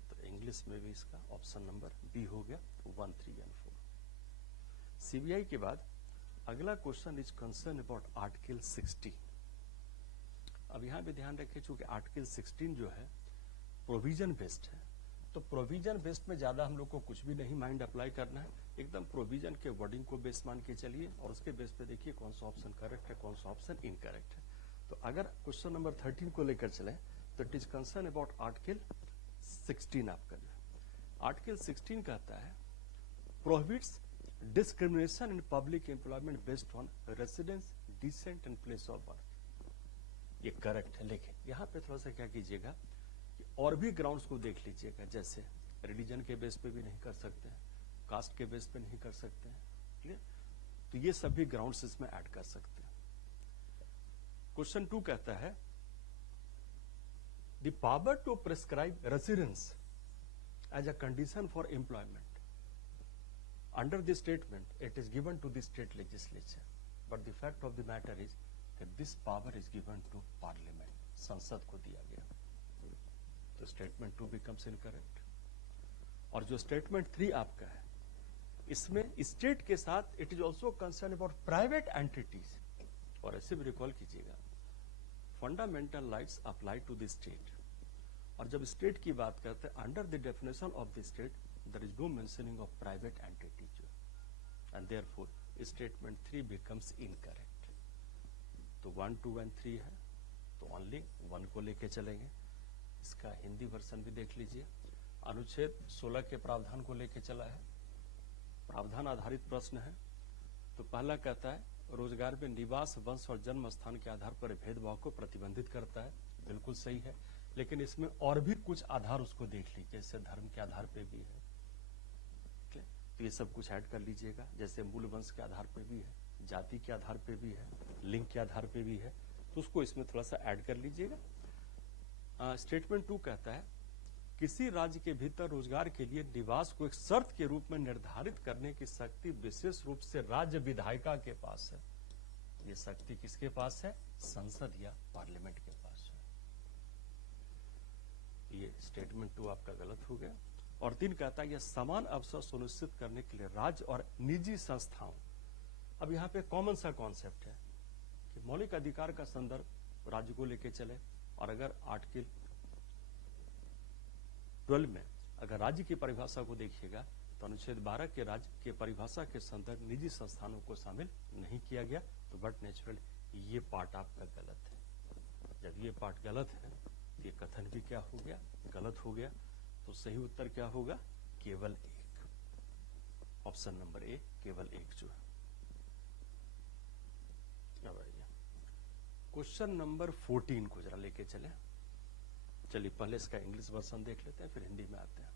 तो इंग्लिश में भी इसका ऑप्शन नंबर बी हो गया। तो 1, 3 एंड 4। सीबीआई के बाद अगला question is concern about article 16। अब यहां भी ध्यान रखें, चूंकि आर्टिकल 16 जो है प्रोविजन बेस्ड है, तो प्रोविजन बेस्ड में ज्यादा हम लोग को कुछ भी नहीं माइंड अप्लाई करना है। एकदम प्रोविजन के वर्डिंग को बेस मान के चलिए और उसके बेस पे देखिए कौन सा ऑप्शन करेक्ट है, कौन सा ऑप्शन इनकरेक्ट है। तो अगर क्वेश्चन नंबर 13 को लेकर चले तो it is concern about article 16 आपका जो है। आर्टिकल 16 कहता है prohibits discrimination in public employment based on residence, descent and place of birth. ये करेक्ट है, लेकिन यहाँ पे थोड़ा सा क्या कीजिएगा कि और भी ग्राउंड्स को देख लीजिएगा, जैसे रिलीजन के बेस पे भी नहीं कर सकते हैं, कास्ट के बेस पे नहीं कर सकते हैं। क्लियर? तो ये सभी ग्राउंड्स इसमें ऐड कर सकते हैं। क्वेश्चन 2 कहता है the power to prescribe residence as a condition for employment under the statement it is given to the state legislature, but the fact of the matter is this power is given to parliament, संसद को दिया गया। तो statement 2 becomes incorrect. और जो statement 3 आपका है, इसमें स्टेट के साथ it is also concern about private entities. और ऐसे भी रिकॉल कीजिएगा, fundamental rights apply to the state. और जब स्टेट की बात करते हैं, under the definition of the state there is no mentioning of private entity जो, and therefore statement 3 becomes incorrect. तो 1, 2 एंड 3 है, तो ओनली 1 को लेके चलेंगे। इसका हिंदी वर्जन भी देख लीजिए। अनुच्छेद 16 के प्रावधान को लेके चला है, प्रावधान आधारित प्रश्न है। तो पहला कहता है रोजगार में निवास, वंश और जन्म स्थान के आधार पर भेदभाव को प्रतिबंधित करता है। बिल्कुल सही है, लेकिन इसमें और भी कुछ आधार उसको देख लीजिए, जैसे धर्म के आधार पे भी है, तो ये सब कुछ ऐड कर लीजिएगा। जैसे मूल वंश के आधार पे भी है, जाति के आधार पे भी है, लिंग के आधार पे भी है, तो उसको इसमें थोड़ा सा ऐड कर लीजिएगा। स्टेटमेंट 2 कहता है किसी राज्य के भीतर रोजगार के लिए निवास को एक शर्त के रूप में निर्धारित करने की शक्ति विशेष रूप से राज्य विधायिका के पास है। ये शक्ति किसके पास है? संसद या पार्लियामेंट के पास है। ये स्टेटमेंट 2 आपका गलत हो गया। और 3 कहता है यह समान अवसर सुनिश्चित करने के लिए राज्य और निजी संस्थाओं, अब यहाँ पे कॉमन सा कॉन्सेप्ट है कि मौलिक अधिकार का संदर्भ राज्य को लेके चले, और अगर आर्टिकल 12 में अगर राज्य की परिभाषा को देखिएगा तो अनुच्छेद 12 के राज्य के परिभाषा के संदर्भ निजी संस्थानों को शामिल नहीं किया गया। तो बट नेचुरल ये पार्ट आपका गलत है। जब ये पार्ट गलत है तो ये कथन भी क्या हो गया? गलत हो गया। तो सही उत्तर क्या होगा? केवल 1, ऑप्शन नंबर ए, केवल 1 जो है। अब आइए क्वेश्चन नंबर 14 को जरा लेके चले। चलिए पहले इसका इंग्लिश वर्जन देख लेते हैं, फिर हिंदी में आते हैं।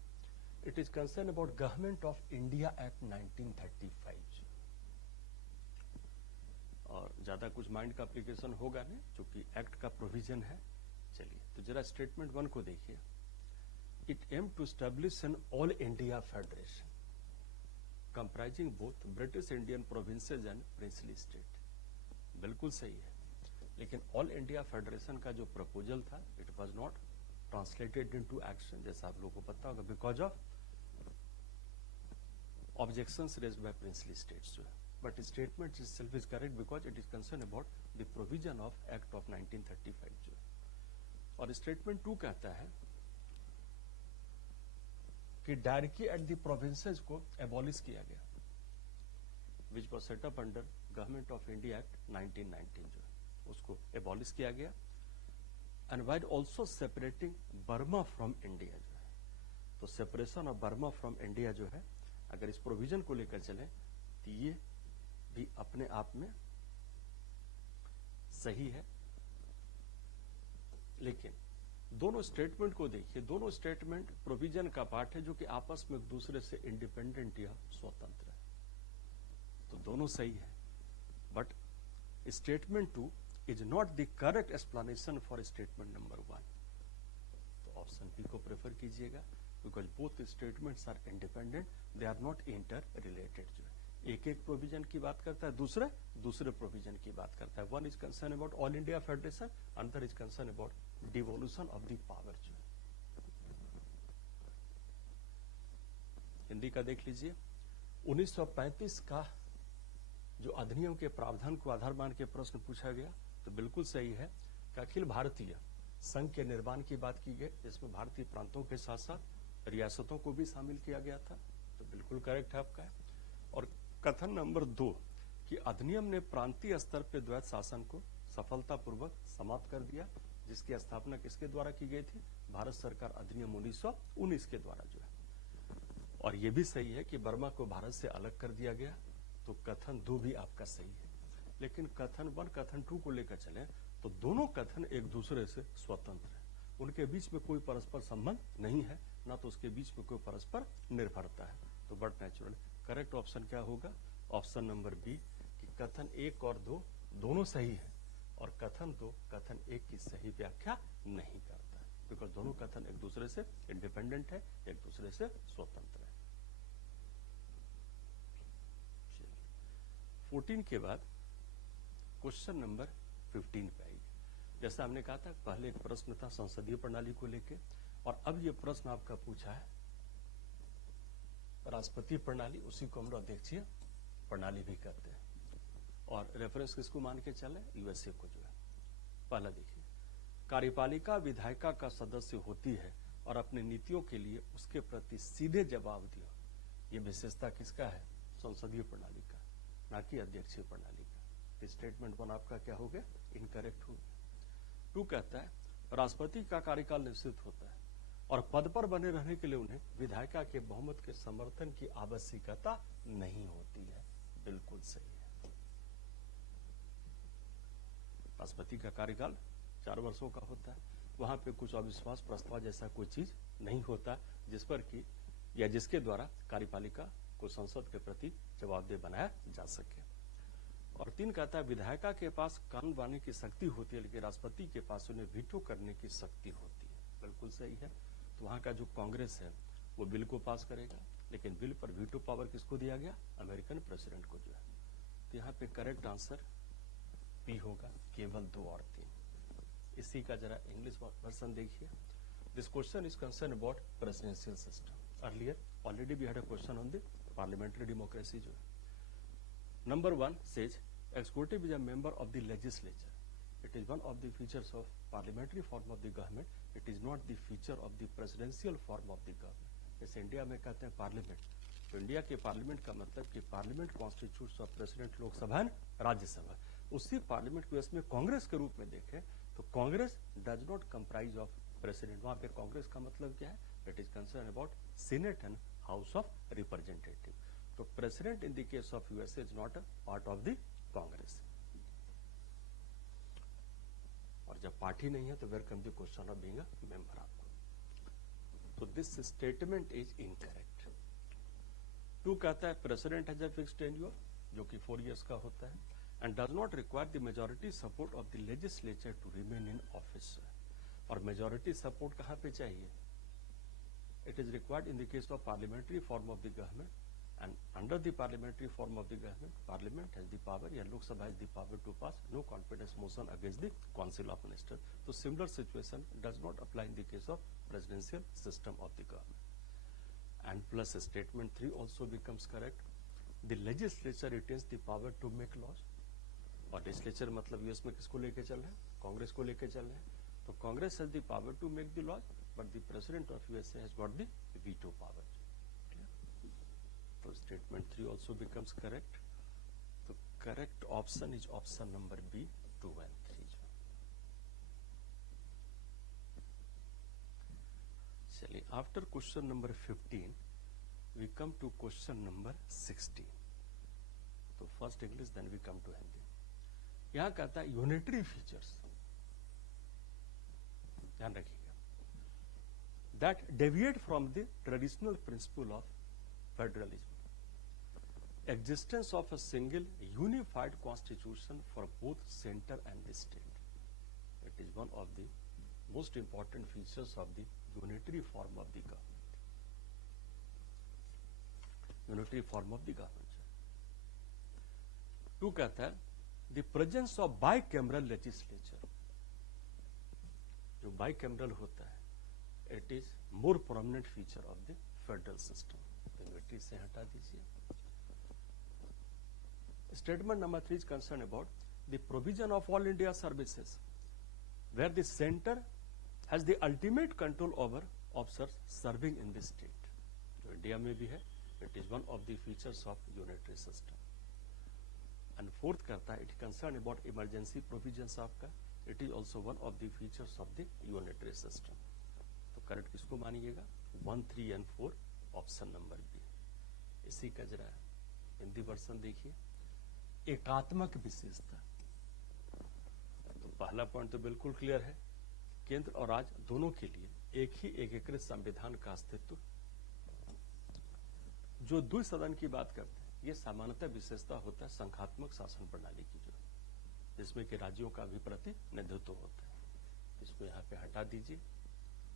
It is concern about government of India act 1935। और ज्यादा कुछ माइंड का एप्लीकेशन होगा नहीं, क्योंकि एक्ट का प्रोविजन है। चलिए तो जरा स्टेटमेंट 1 को देखिए। It aim to establish an all India federation comprising both British Indian provinces and princely state. बिल्कुल सही है, लेकिन ऑल इंडिया फेडरेशन का जो प्रपोजल था it was not translated into action, जैसा आप लोगों को पता होगा, because of objections raised bye princely states जो है। But statement itself is correct because it is concerned about the provision of Act of 1935 जो है। और स्टेटमेंट 2 कहता है कि डायरेक्टली एट द प्रोविंसेस को एबॉलिश किया गया, which was set up under government of India act 1919 जो है, उसको एबॉलिश किया गया। And while also separating Burma from India जो है। तो separation of Burma from India जो है, अगर इस प्रोविजन को लेकर चले तो ये भी अपने आप में सही है। लेकिन दोनों स्टेटमेंट को देखिए, दोनों स्टेटमेंट प्रोविजन का पार्ट है जो कि आपस में एक दूसरे से इंडिपेंडेंट या स्वतंत्र है। तो दोनों सही है, but statement 2 is not the correct explanation for statement number 1. तो ऑप्शन बी को प्रेफर कीजिएगा, because both statements are independent, they are not interrelated जो है। एक एक प्रोविजन की बात करता है, दूसरे दूसरे प्रोविजन की बात करता है। One is concern about all India federation, another is concern about devolution of the power जो है। हिंदी का देख लीजिए। 1935 का जो अधिनियम के प्रावधान को आधार मान के प्रश्न पूछा गया, तो बिल्कुल सही है कि अखिल भारतीय संघ के निर्माण की बात की गई, जिसमें भारतीय प्रांतों के साथ साथ रियासतों को भी शामिल किया गया था। तो बिल्कुल करेक्ट है आपका। और कथन नंबर 2 कि अधिनियम ने प्रांतीय स्तर पर द्वैत शासन को सफलतापूर्वक समाप्त कर दिया, जिसकी स्थापना किसके द्वारा की गई थी? भारत सरकार अधिनियम 1919 के द्वारा जो है। और यह भी सही है कि बर्मा को भारत से अलग कर दिया गया। तो कथन 2 भी आपका सही है। लेकिन कथन 1 कथन 2 को लेकर चले तो दोनों कथन एक दूसरे से स्वतंत्र है, उनके बीच में कोई परस्पर संबंध नहीं है, ना तो उसके बीच में कोई परस्पर निर्भरता है। तो बट नेचुरल करेक्ट ऑप्शन क्या होगा? ऑप्शन नंबर बी, कि कथन 1 और 2 दोनों सही है, और कथन 2 कथन 1 की सही व्याख्या नहीं करता है, बिकॉज दोनों कथन एक दूसरे से इंडिपेंडेंट है, एक दूसरे से स्वतंत्र है। 14 के बाद क्वेश्चन नंबर 15 पे आइए। जैसा हमने कहा था, पहले एक प्रश्न था संसदीय प्रणाली को लेके, और अब ये प्रश्न आपका पूछा है राष्ट्रपति प्रणाली, उसी को हम लोग अध्यक्षीय प्रणाली भी कहते हैं। और रेफरेंस किसको मान के चले? यूएसए को जो है। पहला देखिए, कार्यपालिका विधायिका का सदस्य होती है और अपनी नीतियों के लिए उसके प्रति सीधे जवाब दियो। ये विशेषता किसका है? संसदीय प्रणाली का, ना कि अध्यक्षीय प्रणाली का। तो स्टेटमेंट 1 आपका क्या हो गया? इनकरेक्ट हो गया। 2 कहता है राष्ट्रपति का कार्यकाल निश्चित होता है और पद पर बने रहने के लिए उन्हें विधायिका के बहुमत के समर्थन की आवश्यकता नहीं होती है। बिल्कुल सही है। राष्ट्रपति का कार्यकाल 4 वर्षों का होता है, वहां पे कुछ अविश्वास प्रस्ताव जैसा कोई चीज नहीं होता जिस पर कि या जिसके द्वारा कार्यपालिका को संसद के प्रति जवाबदेह बनाया जा सके। और 3 कहता है विधायिका के पास कानून बनाने की शक्ति होती है, लेकिन राष्ट्रपति के पास उन्हें वीटो करने की शक्ति होती है। बिल्कुल सही है। तो वहां का जो कांग्रेस है वो बिल को पास करेगा, लेकिन बिल पर वीटो पावर किसको दिया गया? अमेरिकन प्रेसिडेंट को जो है। तो यहाँ पे करेक्ट आंसर पी होगा, केवल 2 और 3। इसी का जरा इंग्लिश वर्जन देखिए। This question is concern about presidential system. Earlier already we had a question on the parliamentary democracy जो है। Number 1 says executive is a member of the legislature. It is one of the features of parliamentary form of the government. It is not the feature of the presidential form of the government. जैसे India में कहते हैं parliament, तो India के parliament का मतलब कि parliament constitutes of president, Lok Sabha and Rajya Sabha. उसी पार्लियामेंट को इसमें कांग्रेस के रूप में देखें तो Congress does not comprise of president. वहां पे कांग्रेस का मतलब क्या है? It is concern about senate and house of representative. तो president in the case of USA is not a part of the Congress. और जब पार्टी नहीं है तो where come the question of being a member आपको। तो this statement is incorrect. 2 कहता है president has a fixed tenure जो कि 4 इयर्स का होता है and does not require the majority support of the legislature to remain in office. और मेजॉरिटी सपोर्ट कहां पे चाहिए? It is required in the case of parliamentary form of the government, and under the parliamentary form of the government, parliament has the power, या Lok Sabha has the power to pass no confidence motion against the council of ministers. So similar situation does not apply in the case of presidential system of the government. And plus statement 3 also becomes correct. The legislature retains the power to make laws. और legislature मतलब US में किसको लेके चल रहे हैं? कांग्रेस को लेके चल रहे हैं। तो Congress has the power to make the laws, but the president of USA has got the veto power. So statement 3 also becomes correct. The correct option is option number B, 2 and 3. चलिए, after question number 15 we come to question number 16. तो first English then we come to Hindi. यहाँ कहता है unitary features, ध्यान रखिएगा, that deviate from the traditional principle of federalism. Existence of a single unified constitution for both center and the state. It is one of the most important features of the unitary form of the government. Unitary form of the government. 2 कहता है the presence of bicameral legislature. जो bicameral होता है it is more prominent feature of the federal system. तो unitary से हटा दीजिए। Statement number 3 is concerned about the provision of all India services, where the center has the ultimate control over officers serving in the state. जो India में भी है, it is one of the features of unitary system. And 4th करता है, it is concerned about emergency provisions आपका, it is also one of the features of the unitary system. तो correct किसको मानिएगा? 1, 3 and 4 option number B. इसी का जरा Hindi version देखिए। एकात्मक विशेषता, तो पहला पॉइंट तो बिल्कुल क्लियर है, केंद्र और राज्य दोनों के लिए एक ही एकीकृत संविधान का अस्तित्व। जो द्विसदन की बात करते हैं ये सामान्यतः विशेषता होता है संघात्मक शासन प्रणाली की, जो जिसमें कि राज्यों का भी प्रतिनिधित्व होता है। इसको यहाँ पे हटा दीजिए।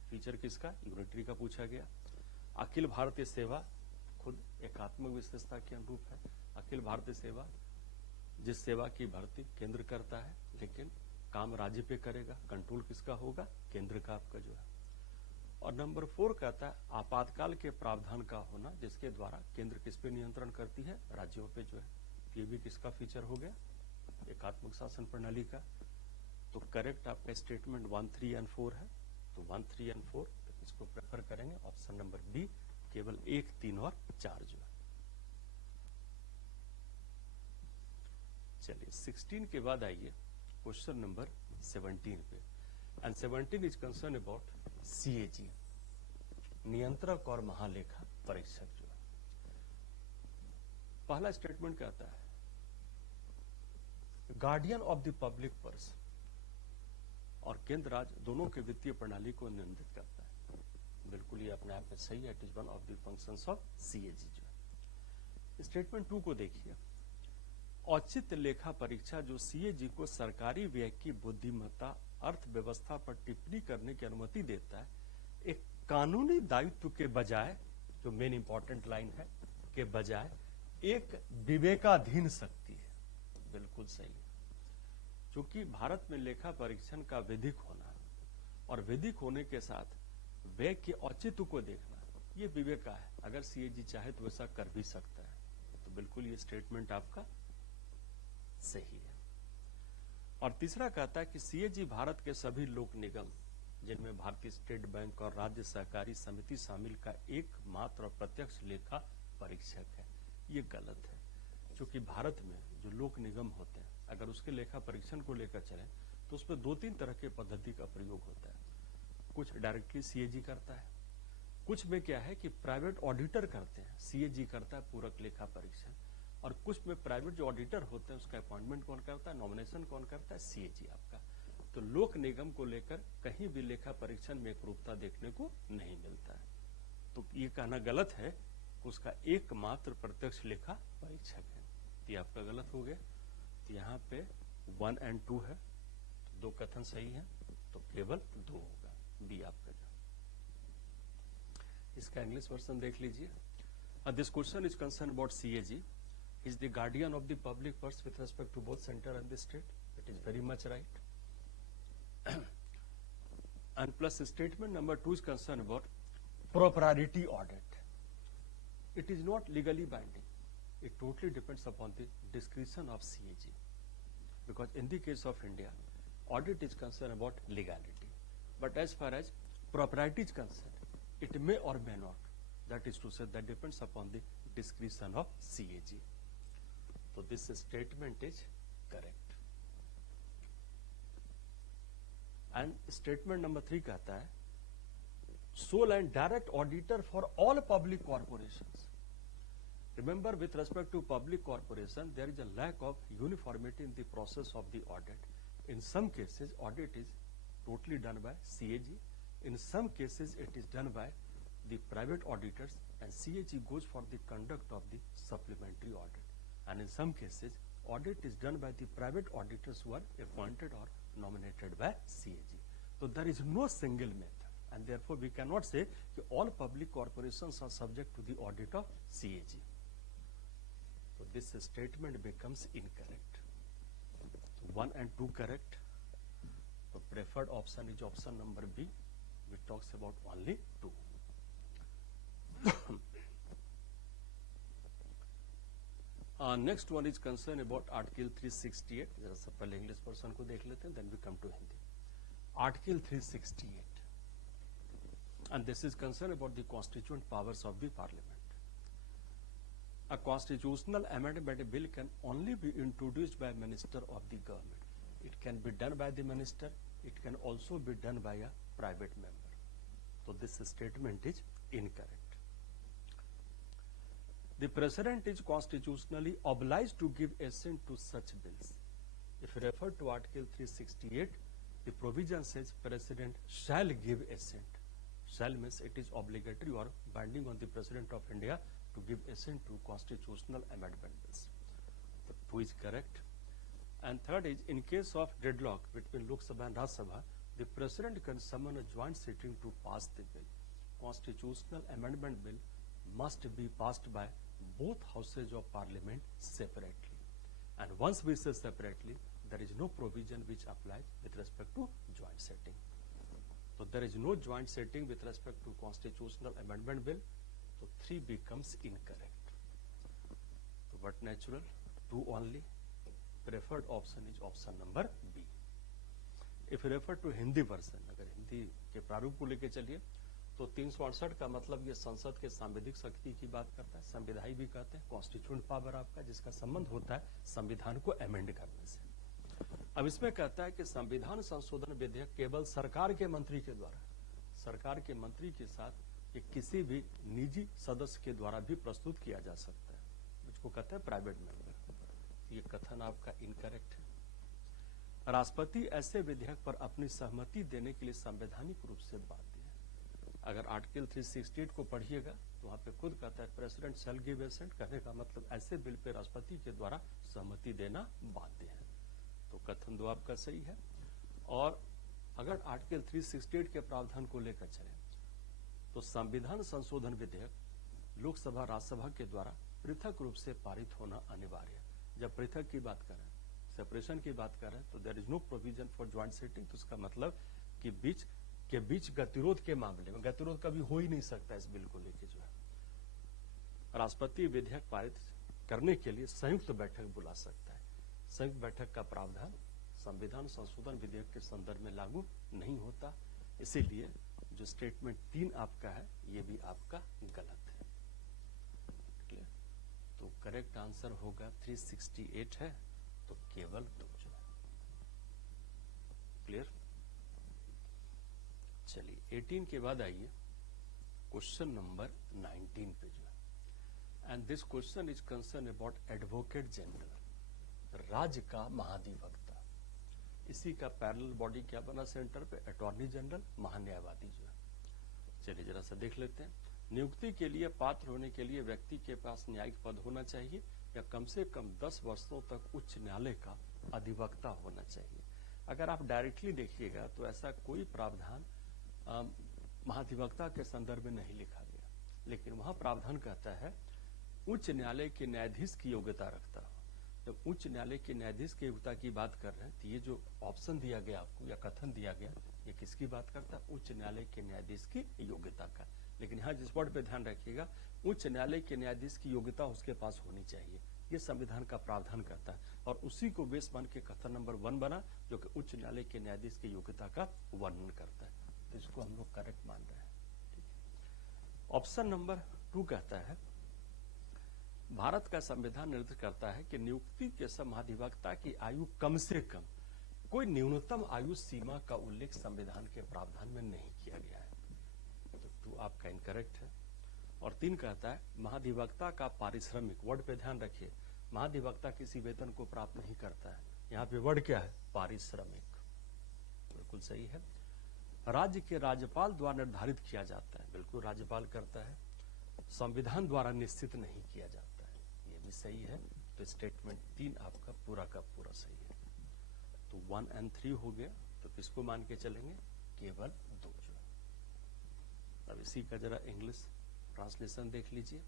फीचर किसका? यूनिटरी का पूछा गया। अखिल भारतीय सेवा खुद एकात्मक विशेषता के अनुरूप है। अखिल भारतीय सेवा जिस सेवा की भर्ती केंद्र करता है, लेकिन काम राज्य पे करेगा, कंट्रोल किसका होगा? केंद्र का आपका जो है। और नंबर 4 कहता है आपातकाल के प्रावधान का होना, जिसके द्वारा केंद्र किस पे नियंत्रण करती है? राज्यों पे जो है। ये भी किसका फीचर हो गया? एकात्मक शासन प्रणाली का। तो करेक्ट आपका स्टेटमेंट 1, 3 and 4 है। तो 1, 3 and 4 इसको प्रेफर करेंगे ऑप्शन नंबर बी, केवल 1, 3 और 4 जो है। चलिए 16 के बाद आइए क्वेश्चन नंबर 17 पे, and 17 is concern about CAG, नियंत्रक और महालेखा परीक्षक जो है। पहला स्टेटमेंट क्या आता है, guardian of the public purse और केंद्र राज्य दोनों के वित्तीय प्रणाली को नियंत्रित करता है। बिल्कुल ये अपने आप में सही है, it is one of the functions of CAG जो है। स्टेटमेंट 2 को देखिए, औचित्य लेखा परीक्षा जो सीएजी को सरकारी व्यय की बुद्धिमत्ता अर्थव्यवस्था पर टिप्पणी करने की अनुमति देता है, एक कानूनी दायित्व के बजाय, जो मेन इंपॉर्टेंट लाइन है, के बजाय एक विवेकाधीन शक्ति है। बिल्कुल सही है, क्योंकि भारत में लेखा परीक्षण का विधिक होना और विधिक होने के साथ व्यय के औचित्य को देखना, ये विवेक का है। अगर सीएजी चाहे तो वैसा कर भी सकता है। तो बिल्कुल ये स्टेटमेंट आपका सही है। और तीसरा कहता है कि सीएजी भारत के सभी लोक निगम, जिनमें भारतीय स्टेट बैंक और राज्य सहकारी समिति शामिल, का एकमात्र और प्रत्यक्ष लेखा परीक्षक है। ये गलत है, क्योंकि भारत में जो लोक निगम होते हैं, अगर उसके लेखा परीक्षण को लेकर चले तो उसमें 2-3 तरह के पद्धति का प्रयोग होता है। कुछ डायरेक्टली सीएजी करता है, कुछ में क्या है कि प्राइवेट ऑडिटर करते हैं, सीएजी करता है पूरक लेखा परीक्षण, और कुछ में प्राइवेट जो ऑडिटर होते हैं उसका अपॉइंटमेंट कौन करता है, नॉमिनेशन कौन करता है, सीएजी आपका। तो लोक निगम को लेकर कहीं भी लेखा परीक्षण में एकरूपता देखने को नहीं मिलता है। तो ये कहना गलत है कि उसका एकमात्र प्रत्यक्ष लेखा परीक्षक है, ये आपका गलत हो गया। तो यहाँ पे 1 और 2 है, तो 2 कथन सही है, तो केवल 2 होगा, बी आपका जो। इसका इंग्लिश वर्जन देख लीजिए। This question is concern about CAG, is the guardian of the public purse with respect to both center and the state. It is very much right. And plus statement number 2 is concerned about propriety audit. It is not legally binding. It totally depends upon the discretion of CAG. Because in the case of India, audit is concerned about legality. But as far as propriety is concerned, it may or may not. That is to say, that depends upon the discretion of CAG. So this statement is correct. And statement number 3 कहता है, sole and direct auditor for all public corporations. Remember, with respect to public corporation, there is a lack of uniformity in the process of the audit. In some cases, audit is totally done by CAG. In some cases, it is done by the private auditors, and CAG goes for the conduct of the supplementary audit. And in some cases, audit is done by the private auditors who are appointed or nominated by CAG. So there is no single method, and therefore we cannot say that all public corporations are subject to the audit of CAG. So this statement becomes incorrect. So 1 and 2 correct. The preferred option is option number B, which talks about only 2. Next one is concerned about Article 368. जरा से पहले English person को देख लेते हैं, then we come to Hindi. Article 368, and this is concerned about the constituent powers of the Parliament. A constitutional amendment bill can only be introduced by a minister of the government. It can be done by the minister. It can also be done by a private member. So this statement is incorrect. The President is constitutionally obliged to give assent to such bills. If referred to Article 368, the provision says President shall give assent. Shall means it is obligatory or binding on the President of India to give assent to constitutional amendment bills. So 2 is correct. And third is, in case of deadlock between Lok Sabha and Rajya Sabha, the President can summon a joint sitting to pass the bill. Constitutional amendment bill must be passed by both houses of Parliament separately. And once we say separately, there is no provision which applies with respect to joint setting. So there is no joint setting with respect to constitutional amendment bill. So 3 becomes incorrect. So what natural? 2 only. Preferred option is option number B. If you refer to Hindi version, अगर हिंदी के प्रारूप को लेके चलिए, तो 368 का मतलब ये संसद के सांविधिक शक्ति की बात करता है, संविधायी भी कहते हैं, कॉन्स्टिट्यूएंट पावर आपका, जिसका संबंध होता है संविधान को अमेंड करने से। अब इसमें कहता है कि संविधान संशोधन विधेयक केवल सरकार के मंत्री के द्वारा, सरकार के मंत्री के साथ ये किसी भी निजी सदस्य के द्वारा भी प्रस्तुत किया जा सकता है, इसको कहते हैं प्राइवेट मेंबर। ये कथन आपका इनकरेक्ट है। राष्ट्रपति ऐसे विधेयक पर अपनी सहमति देने के लिए संवैधानिक रूप से बाध्य है। अगर आर्टिकल 368 को पढ़िएगा तो वहां पे खुद कहता है प्रेसिडेंट शैल गिव एसेंट, कहने का मतलब ऐसे बिल पे राष्ट्रपति के द्वारा सहमति देना बाध्य है। तो कथन 2 आपका सही है। और अगर आर्टिकल 368 के प्रावधान को लेकर चले तो संविधान संशोधन विधेयक लोकसभा राज्यसभा के द्वारा पृथक रूप से पारित होना अनिवार्य है। जब पृथक की बात करें, सेपरेशन की बात करें, तो there is no provision for joint sitting. तो इसका मतलब कि बीच गतिरोध के मामले में गतिरोध कभी हो ही नहीं सकता इस बिल को लेकर जो है। राष्ट्रपति विधेयक पारित करने के लिए संयुक्त बैठक बुला सकता है। संयुक्त बैठक का प्रावधान संविधान संशोधन विधेयक के संदर्भ में लागू नहीं होता, इसीलिए जो स्टेटमेंट 3 आपका है ये भी आपका गलत है। क्लियर? तो करेक्ट आंसर होगा 368 है, तो केवल 2 जो है। क्लियर? चलिए 18 के बाद आइए क्वेश्चन नंबर 19 पे जो है। And this question is concern about advocate general, राज्य का महाधिवक्ता। इसी का पैरेलल बॉडी क्या बना सेंटर पे? अटॉर्नी जनरल, महान्यायवादी जो है। चलिए जरा सा देख लेते हैं। नियुक्ति के लिए पात्र होने के लिए व्यक्ति के पास न्यायिक पद होना चाहिए या कम से कम 10 वर्षों तक उच्च न्यायालय का अधिवक्ता होना चाहिए। अगर आप डायरेक्टली देखिएगा तो ऐसा कोई प्रावधान महाधिवक्ता के संदर्भ में नहीं लिखा गया, लेकिन वहां प्रावधान कहता है उच्च न्यायालय के न्यायाधीश की योग्यता रखता हो। जब उच्च न्यायालय के न्यायाधीश की योग्यता की बात कर रहे हैं तो ये जो ऑप्शन दिया गया आपको या कथन दिया गया, ये किसकी बात करता है? उच्च न्यायालय के न्यायाधीश की योग्यता का। लेकिन यहाँ जिस वर्ड पे ध्यान रखिएगा, उच्च न्यायालय के न्यायाधीश की योग्यता उसके पास होनी चाहिए, ये संविधान का प्रावधान करता है। और उसी को बेस मान के कथन नंबर 1 बना, जो कि उच्च न्यायालय के न्यायाधीश की योग्यता का वर्णन करता है। तो इसको हम लोग करेक्ट मान रहे हैं। ठीक है। ऑप्शन नंबर 2 कहता है भारत का संविधान निर्धारित करता है कि नियुक्ति के समय महाधिवक्ता की आयु कम से कम, कोई न्यूनतम आयु सीमा का उल्लेख संविधान के प्रावधान में नहीं किया गया है। तो 2 आपका इनकरेक्ट है। और 3 कहता है महाधिवक्ता का पारिश्रमिक, वर्ड पे ध्यान रखिए, महाधिवक्ता किसी वेतन को प्राप्त नहीं करता है। यहाँ पे वर्ड क्या है? पारिश्रमिक। बिल्कुल सही है। राज्य के राज्यपाल द्वारा निर्धारित किया जाता है, बिल्कुल राज्यपाल करता है। संविधान द्वारा निश्चित नहीं किया जाता है, ये भी सही है। तो स्टेटमेंट 3 आपका पूरा का पूरा सही है। तो 1 और 3 हो गया। तो किसको मान के चलेंगे? केवल 2 जो है। अब इसी का जरा इंग्लिश ट्रांसलेशन देख लीजिए।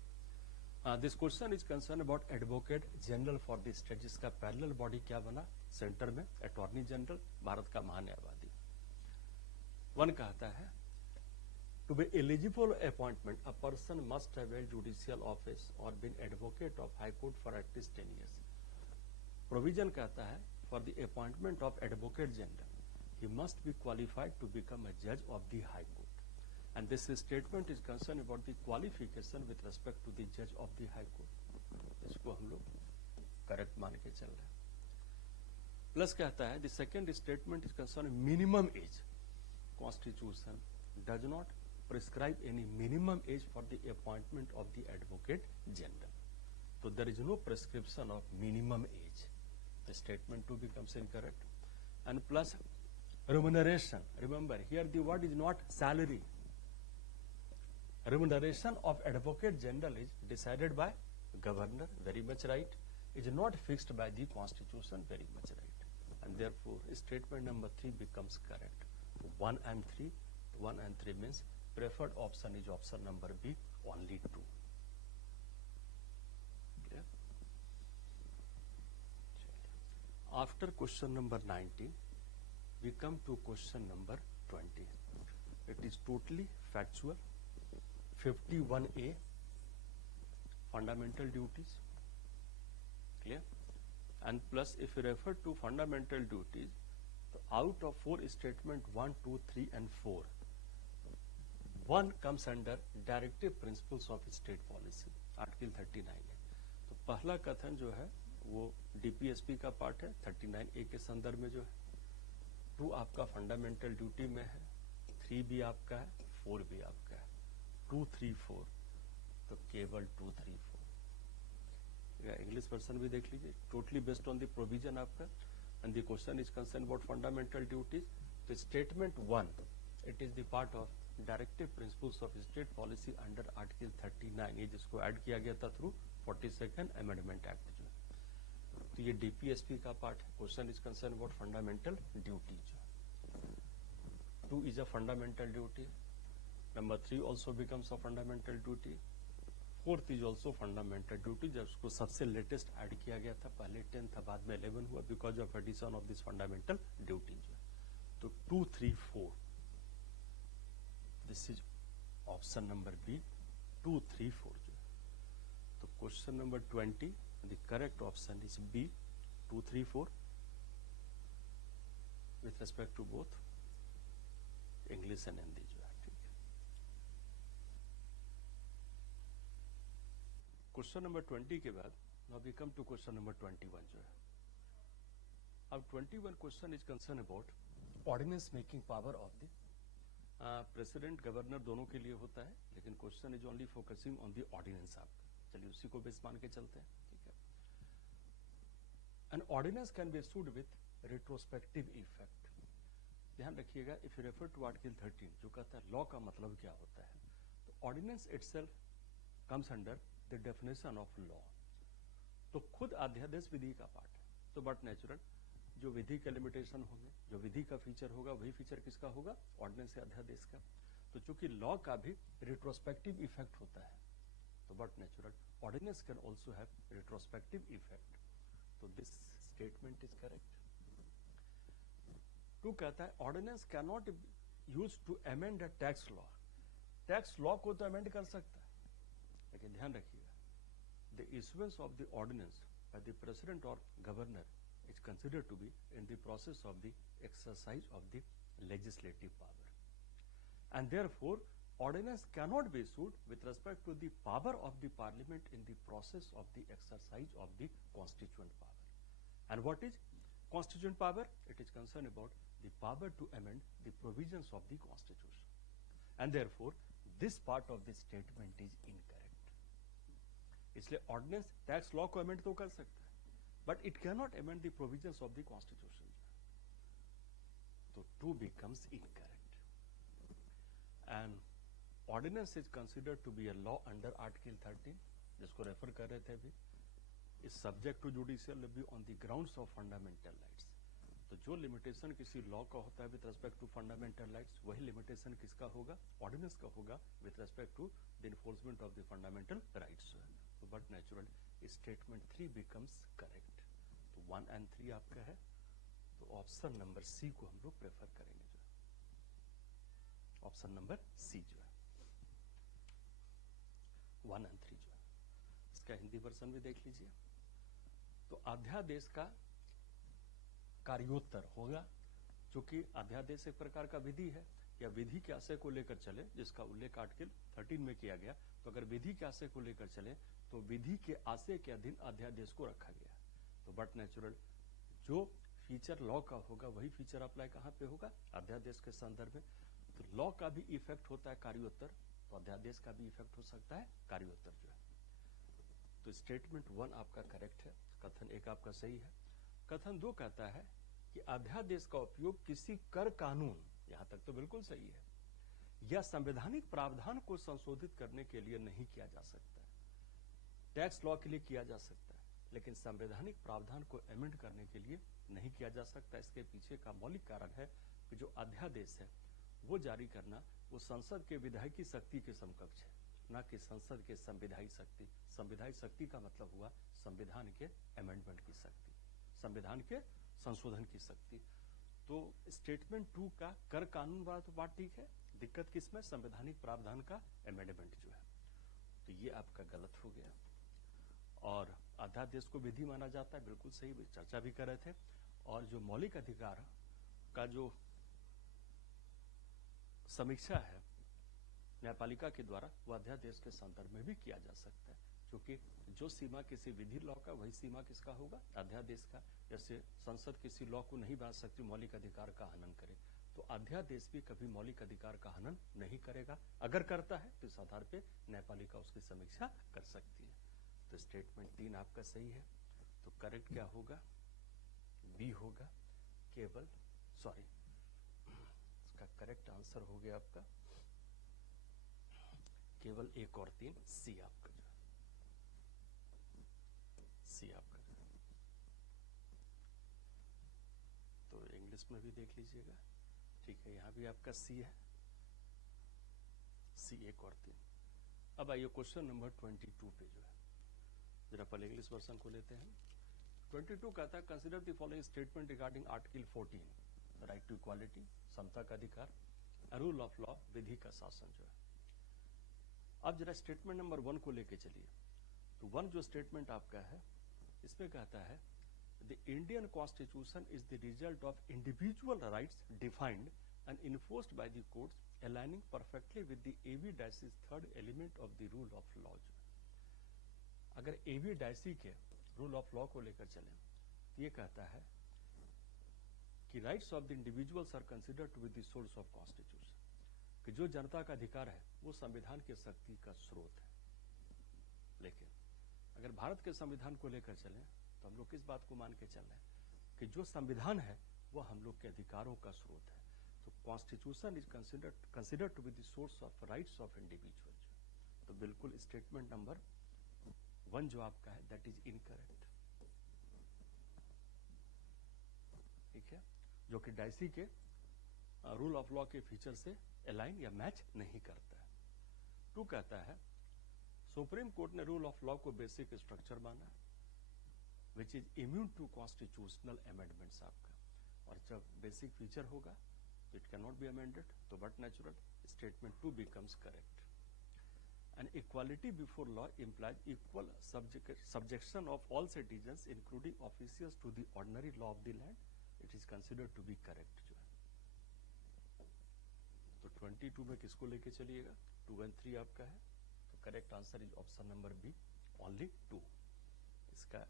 This question is concern about advocate general for the state, जिसका पैरेलल बॉडी क्या बना सेंटर में? अटॉर्नी जनरल, भारत का महान्यायवादी। 1 कहता है to be eligible appointment a person must have held judicial office or been advocate of high court for at least 10 years। Provision कहता है for the appointment of advocate general he must be qualified to become a जज of the high court. And this statement is concerned about the qualification with respect to the judge of the high court। इसको हम लोग correct मान के चल रहे हैं। Plus कहता है the second statement is concerned minimum age। Constitution does not prescribe any minimum age for the appointment of the advocate general। So there is no prescription of minimum age। The statement 2 becomes incorrect। And plus remuneration, remember here the word is not salary। Remuneration of advocate general is decided by governor, very much right, is not fixed by the constitution, very much right, and therefore statement number 3 becomes correct। 1 and 3, 1 and 3 means preferred option is option number B, only 2। Clear? After question number 19 we come to question number 20। It is totally factual। 51A fundamental duties, clear? And plus if you refer to fundamental duties, so out of 4 statement 1, 2, 3 and 4, one comes under directive principles of state policy, article 39 है। तो पहला कथन जो है वो DPSP का part है 39A के संदर्भ में जो है। 2 आपका फंडामेंटल ड्यूटी में है, 3 भी आपका है, 4 भी आपका है। 2, 3, 4 तो केवल 2, 3, 4। इंग्लिश वर्जन भी देख लीजिए, totally based on the provision आपका, and the question is concern about fundamental duties. तो statement 1 it is the part of directive principles of state policy under article 39, ये जिसको ऐड किया गया था थ्रू 42nd अमेंडमेंट एक्ट जो है। तो ये डीपीएसपी का पार्ट है। Question is concern about fundamental duty जो है। 2 is a fundamental duty. Number 3 also becomes a fundamental duty. 4th is also fundamental duty, जब उसको सबसे लेटेस्ट ऐड किया गया था, पहले 10 था, बाद में 11 हुआ because of addition of this fundamental duty जो है। तो 2, 3, 4 this is option number B, 2, 3, 4 जो है। तो question number 20 the correct option is B, 2, 3, 4 with respect to both English and Hindi जो है। ठीक है, क्वेश्चन नंबर 20 के बाद now we come to question number 21 जो है। अब 21 question is concern about ordinance making power of the president governor दोनों के लिए होता है, लेकिन question is only focusing on the ordinance आपका। चलिए उसी को बेस मान के चलते हैं। ठीक है, an ordinance can be issued with retrospective effect. ध्यान रखिएगा, if you refer to article 13 जो कहता है लॉ का मतलब क्या होता है, तो ordinance itself comes under the definition of law. तो खुद अध्यादेश विधि का पार्ट है, तो बट नेचुरल जो विधि के लिमिटेशन होंगे, जो विधि का फीचर होगा, वही फीचर किसका होगा, ऑर्डिनेंस या अध्यादेश का। तो चूंकि लॉ का भी रिट्रोस्पेक्टिव इफेक्ट होता है, तो but natural ordinance can also have retrospective effect. तो दिस स्टेटमेंट इज करेक्ट। 2 कहता है ordinance can not use to amend a tax law. Tax law को तो अमेंड कर सकता है, लेकिन ध्यान रखिएगा the issuance of the ordinance by the president और governor is considered to be in the process of the exercise of the legislative power, and therefore ordinance cannot be issued with respect to the power of the parliament in the process of the exercise of the constituent power. And what is constituent power? It is concerned about the power to amend the provisions of the constitution, and therefore this part of the statement is incorrect. इसलिए ordinance tax law को amend तो कर सकता है, but it cannot amend the provisions of the constitution. So 2 becomes incorrect. And ordinance is considered to be a law under article 13, जिसको refer कर रहे थे अभी, is subject to judicial review on the grounds of fundamental rights. तो जो limitation किसी law का होता है with respect to fundamental rights, वही लिमिटेशन किसका होगा, ऑर्डिनेंस का होगा with respect to the enforcement of the fundamental rights. तो but natural statement 3 becomes correct. तो 1 and 3 आपका है, तो ऑप्शन नंबर सी को हम लोग प्रेफर करेंगे जो है, ऑप्शन नंबर सी जो है 1 and 3 जो है। इसका हिंदी वर्जन भी देख लीजिए। तो अध्यादेश का कार्योत्तर होगा, क्योंकि अध्यादेश एक प्रकार का विधि है या विधि के आशय को लेकर चले, जिसका उल्लेख आर्टिकल 13 में किया गया। तो अगर विधि के आशय को लेकर चले तो विधि के आशय के अधीन अध्यादेश को रखा गया। तो बट नेचुरल जो फीचर लॉ का होगा वही फीचर अप्लाई कहां पे होगा, अध्यादेश के संदर्भ में। तो लॉ का भी इफेक्ट होता है कार्योत्तर, तो अध्यादेश का भी इफेक्ट हो सकता है कार्योत्तर जो है। तो स्टेटमेंट 1 आपका करेक्ट है, कथन 1 आपका सही है। कथन 2 कहता है कि अध्यादेश का उपयोग किसी कर कानून, यहां तक तो बिल्कुल सही है, या संवैधानिक प्रावधान को संशोधित करने के लिए नहीं किया जा सकता है। टैक्स लॉ के लिए किया जा सकता है, लेकिन संवैधानिक प्रावधान को अमेंड करने के लिए नहीं किया जा सकता। इसके पीछे का मौलिक कारण है कि जो अध्यादेश है वो जारी करना वो संसद के विधायकी शक्ति के समकक्ष है, न कि संसद के संविधायी शक्ति। संविधायी शक्ति का मतलब हुआ संविधान के अमेंडमेंट की शक्ति, संविधान के संशोधन की शक्ति। तो स्टेटमेंट 2 का कर कानून वाला तो बात ठीक है, दिक्कत किसमें, संवैधानिक प्रावधान का अमेंडमेंट जो है। तो ये आपका गलत हो गया। और अध्यादेश को विधि माना जाता है, बिल्कुल सही, चर्चा भी कर रहे थे। और जो मौलिक अधिकार का जो समीक्षा है न्यायपालिका के द्वारा वह अध्यादेश के संदर्भ में भी किया जा सकता है, क्योंकि जो सीमा किसी विधि लॉ का वही सीमा किसका होगा, अध्यादेश का। जैसे संसद किसी लॉ को नहीं बना सकती मौलिक अधिकार का हनन करे, तो अध्यादेश भी कभी मौलिक अधिकार का हनन नहीं करेगा। अगर करता है तो इस आधार पर न्यायपालिका उसकी समीक्षा कर सकती है। तो स्टेटमेंट 3 आपका सही है। तो करेक्ट क्या होगा, बी होगा। केवल सॉरी, इसका करेक्ट आंसर हो गया आपका केवल 1 और 3, सी आपका जो है, सी आपका जो है। तो इंग्लिश में भी देख लीजिएगा, ठीक है, यहां भी आपका सी है, सी 1 और 3। अब आइए क्वेश्चन नंबर 22 पे जो है, जरा पहले इंग्लिश वर्जन को लेते हैं। 22 कहता है consider the following statement regarding article 14 right to equality, समता का अधिकार, रूल ऑफ लॉ, विधि का शासन जो है। अब जरा स्टेटमेंट नंबर 1 को लेके चलिए। तो 1 जो स्टेटमेंट आपका है, इसमें कहता है the Indian constitution is the result of individual rights defined and enforced by the courts aligning perfectly with the A V Dicey third element of the rule of law. अगर एवी डायसी के rule of law को लेकर चले तो ये कहता है कि rights of the individuals are considered to be the source of constitution, कि जो जनता का अधिकार है वो संविधान की शक्ति का स्रोत है। लेकिन अगर भारत के संविधान को लेकर चलें तो हम लोग किस बात को मान के चल रहे हैं कि जो संविधान है वो हम लोग के अधिकारों का स्रोत है। तो constitution is considered to be the source of rights of individual. तो बिल्कुल स्टेटमेंट नंबर 1 जो आपका है दैट इज इनकरेक्ट, ठीक है, जो कि डायसी के रूल ऑफ लॉ के फीचर से अलाइन या मैच नहीं करता है। 2 कहता है सुप्रीम कोर्ट ने रूल ऑफ लॉ को बेसिक स्ट्रक्चर माना which is immune to constitutional amendments आपका, और जब बेसिक फीचर होगा तो it can not be amended, तो but natural statement 2 becomes correct. And equality before law implies equal subjection of all citizens, including officials, to the ordinary law of the land. It is considered to be correct जो है। तो 22 में किसको लेके चलिएगा, 2 and 3 आपका है। तो correct answer is option number B, only 2। इसका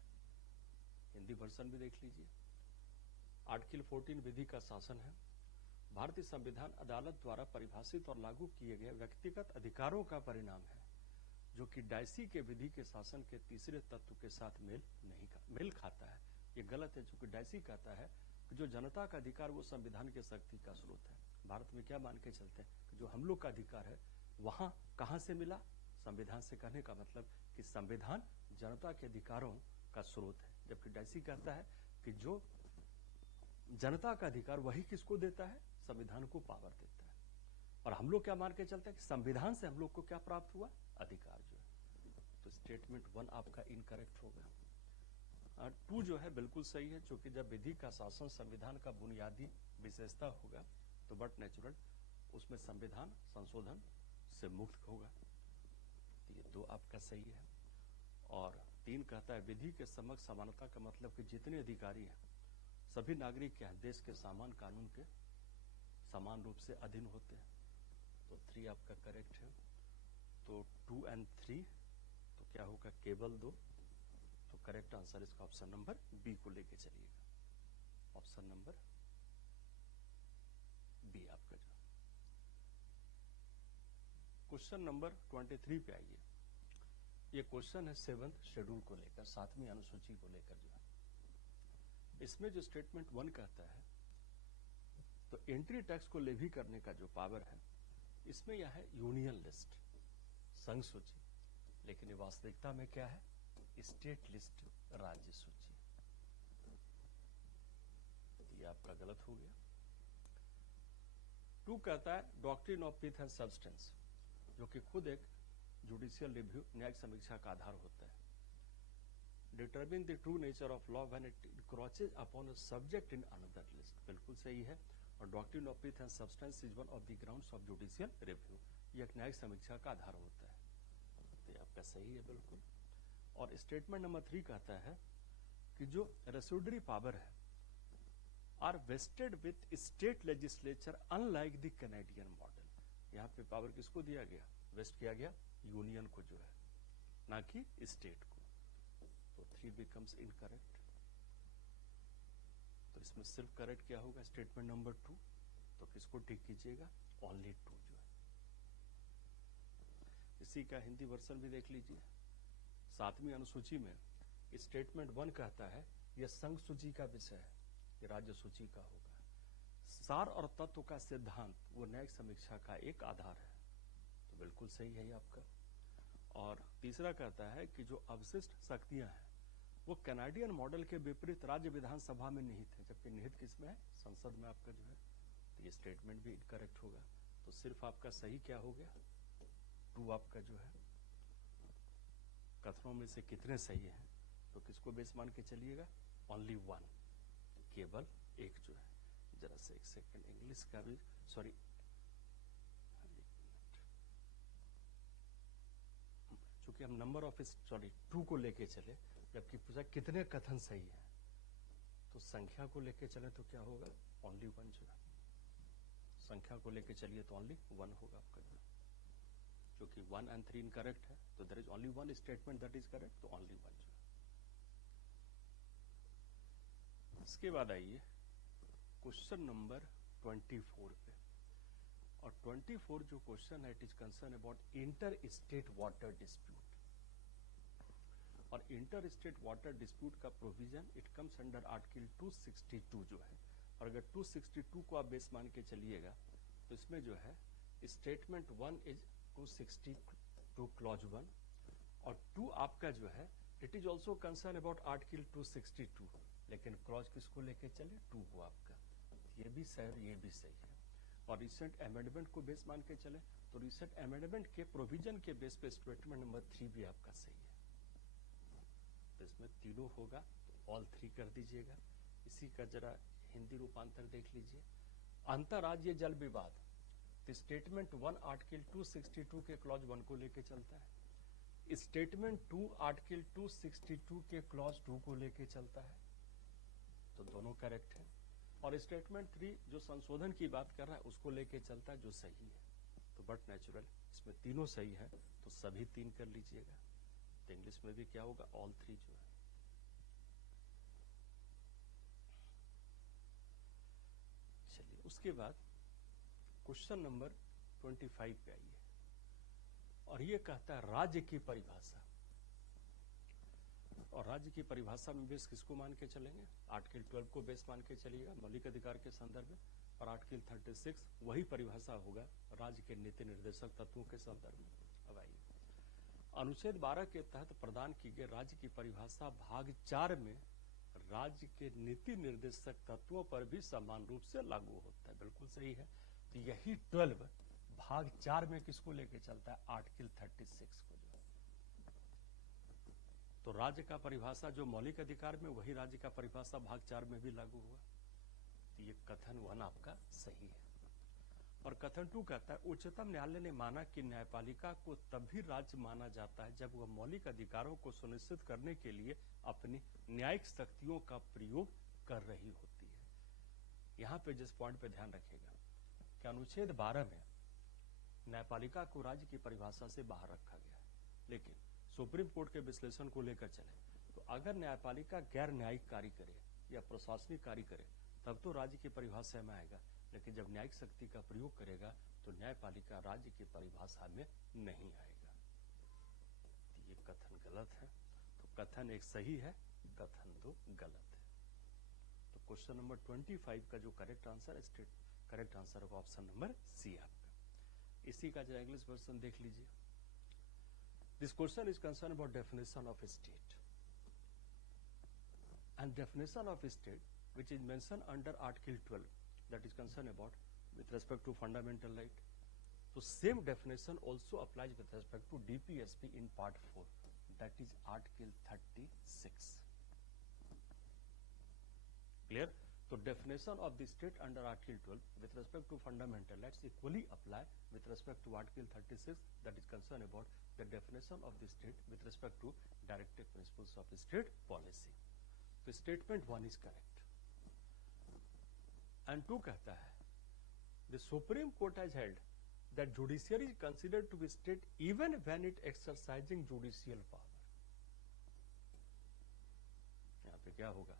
हिंदी वर्जन भी देख लीजिए। आर्टिकल 14 विधि का शासन है। भारतीय संविधान अदालत द्वारा परिभाषित और लागू किए गए व्यक्तिगत अधिकारों का परिणाम है, जो कि डायसी के विधि के शासन के तीसरे तत्व के साथ मेल खाता है। ये गलत है, चूंकि डायसी कहता है कि जो जनता का अधिकार वो संविधान के शक्ति का स्रोत है। भारत में क्या मान के चलते हैं कि जो हम लोग का अधिकार है वहां कहां से मिला, संविधान से। कहने का मतलब कि संविधान जनता के अधिकारों का स्रोत है, जबकि डायसी कहता है कि जो जनता का अधिकार वही किसको देता है, संविधान को पावर देता है। और हम लोग क्या मान के चलते हैं कि संविधान से हम लोग को क्या प्राप्त हुआ, अधिकार जो है। तो स्टेटमेंट 1 आपका इनकरेक्ट होगा। 2 जो है बिल्कुल सही है, क्योंकि जब विधि का शासन संविधान का बुनियादी विशेषता होगा तो बट नेचुरल उसमें संविधान संशोधन से मुक्त होगा। तो ये 2 आपका सही है। और 3 कहता है विधि के समक्ष समानता का मतलब कि जितने अधिकारी हैं सभी नागरिक क्या है, देश के सामान्य कानून के समान रूप से अधीन होते हैं। तो 3 आपका करेक्ट है। तो 2 and 3 तो क्या होगा, केवल 2। तो करेक्ट आंसर इसका ऑप्शन नंबर बी को लेके चलिएगा, ऑप्शन नंबर बी आपका जो। क्वेश्चन नंबर 23 पे आइए। ये क्वेश्चन है 7th शेड्यूल को लेकर, 7वीं अनुसूची को लेकर जो है। इसमें जो स्टेटमेंट 1 कहता है तो एंट्री टैक्स को लेवी करने का जो पावर है इसमें यह है यूनियन लिस्ट, संघ सूची, लेकिन ये वास्तविकता में क्या है, स्टेट लिस्ट, राज्य सूची। ये आपका गलत हो गया। 2 कहता है doctrine of pith and substance, जो कि खुद एक जुडिशियल रिव्यू, न्यायिक समीक्षा का आधार होता है। Determine the true nature of law when it encroaches upon a subject in another list, बिल्कुल सही है। और doctrine of pith and substance is one of the grounds of judicial review, ये एक न्यायिक समीक्षा का आधार होता है। तो ये आपका सही है बिल्कुल। और स्टेटमेंट नंबर 3 कहता है कि जो रेसिडुअरी पावर है are vested with state legislature unlike the Canadian model, यहाँ पे पावर किसको दिया गया, वेस्ट किया गया यूनियन को जो है, ना कि स्टेट को। तो 3 बिकम्स इनकरेक्ट। तो इसमें सिर्फ करेक्ट क्या होगा, स्टेटमेंट नंबर 2। तो किसको टिक कीजिएगा, ओनली 2 जो है। इसी का हिंदी वर्जन भी देख लीजिए। 7वीं अनुसूची में स्टेटमेंट 1 कहता है यह संघ सूची का विषय है, ये राज्य सूची का होगा। सार और तत्व का सिद्धांत वो न्यायिक समीक्षा का एक आधार है। तो बिल्कुल सही है ये आपका। और तीसरा कहता है कि जो अवशिष्ट शक्तियां हैं वो कैनेडियन मॉडल के विपरीत राज्य विधानसभा में निहित है, जबकि निहित किसमें है, संसद में आपका जो है। तो ये स्टेटमेंट भी इनकरेक्ट होगा। तो सिर्फ आपका सही क्या हो गया, 2 आपका जो है। कथनों में से कितने सही हैं, तो किसको बेस मान के चलिएगा, ओनली 1, केवल एक जो है। जरा से एक सेकंड, इंग्लिश का भी सॉरी, चूंकि हम नंबर ऑफ 2 को लेके चले, जबकि पूछा कितने कथन सही है, तो संख्या को लेके चले तो क्या होगा, ओनली 1 जो है। संख्या को लेके चलिए तो ओनली 1 होगा आपका जो, क्योंकि 1 and 3 इनकरेक्ट है। तो there is only 1 statement that is correct, तो ओनली 1 जो है। इसके बाद आइए क्वेश्चन नंबर 24 पे। और 24 जो क्वेश्चन है, it is concern about inter state water dispute. और इंटर स्टेट वाटर डिस्प्यूट का provision it comes under article 262 जो है। और अगर 262 को आप बेस मान के चलिएगा तो इसमें जो है स्टेटमेंट 1 इज 262 क्लॉज 1, और 2 आपका जो है it is also concern about article 262, लेकिन क्लॉज किसको लेके चले, 2 को आपका। ये भी सही, ये भी सही है। और रिसेंट अमेंडमेंट को बेस मान के चले तो रिसेंट अमेंडमेंट के प्रोविजन के बेस पे स्टेटमेंट नंबर 3 भी आपका सही है। तो इसमें तीनों होगा, तो ऑल 3 कर दीजिएगा। इसी का जरा हिंदी रूपांतर देख लीजिए। अंतर्राज्यीय जल विवाद, तो स्टेटमेंट 1 आर्टिकल 262 के क्लॉज 1 को लेके चलता है। स्टेटमेंट 2 आर्टिकल 262 के क्लॉज 2 को लेके चलता है। तो दोनों करेक्ट है। और स्टेटमेंट 3 जो संशोधन की बात कर रहा है उसको लेके चलता है, जो सही है। तो बट नेचुरल इसमें तीनों सही है, तो सभी 3 कर लीजिएगा। तो इंग्लिश में भी क्या होगा, ऑल 3 जो है। चलिए उसके बाद क्वेश्चन नंबर 25 पे आइए। और ये कहता है राज्य की परिभाषा। और राज्य की परिभाषा में बेस किसको मान के चलेंगे, आर्टिकल 12 को बेस मान के चलिएगा मौलिक अधिकार के संदर्भ में। और आर्टिकल 36 वही परिभाषा होगा राज्य के नीति निर्देशक तत्वों के संदर्भ में। अब आइए, अनुच्छेद 12 के तहत प्रदान की गई राज्य की परिभाषा भाग 4 में राज्य के नीति निर्देशक तत्वों पर भी समान रूप से लागू होता है। बिल्कुल सही है। तो यही 12 भाग 4 में किसको लेके चलता है, आर्टिकल 36 को जो है। तो राज्य का परिभाषा जो मौलिक अधिकार में, वही राज्य का परिभाषा भाग 4 में भी लागू हुआ। तो ये कथन 1 आपका सही है। और कथन 2 कहता है उच्चतम न्यायालय ने माना कि न्यायपालिका को तभी राज्य माना जाता है जब वह मौलिक अधिकारों को सुनिश्चित करने के लिए अपनी न्यायिक शक्तियों का प्रयोग कर रही होती है। यहां पे जिस पॉइंट पे ध्यान रखेगा कि अनुच्छेद 12 में न्यायपालिका को राज्य की परिभाषा से बाहर रखा गया है, लेकिन सुप्रीम कोर्ट के विश्लेषण को लेकर चले तो अगर न्यायपालिका गैर न्यायिक कार्य करे या प्रशासनिक कार्य करे तब तो राज्य की परिभाषा में आएगा, लेकिन जब न्यायिक शक्ति का प्रयोग करेगा तो न्यायपालिका राज्य की परिभाषा में नहीं आएगा। तो ये कथन गलत है। तो कथन 1 सही है, कथन 2 गलत है। तो क्वेश्चन नंबर 25 का जो करेक्ट आंसर है, करेक्ट आंसर होगा ऑप्शन नंबर सी आपका। इसी का जरा इंग्लिश वर्जन देख लीजिए। This question is concern about definition of state and definition of state which is mentioned under Article 12, that is concerned about with respect to fundamental right. So same definition also applies with respect to DPSP in Part 4, that is Article 36. Clear? So definition of the state under Article 12 with respect to fundamental rights equally apply with respect to Article 36, that is concerned about the definition of the state with respect to directive principles of state policy. So statement 1 is correct. And 2 कहता है the Supreme Court has held that judiciary is considered to be state even when it exercising judicial power. यहाँ पे क्या होगा?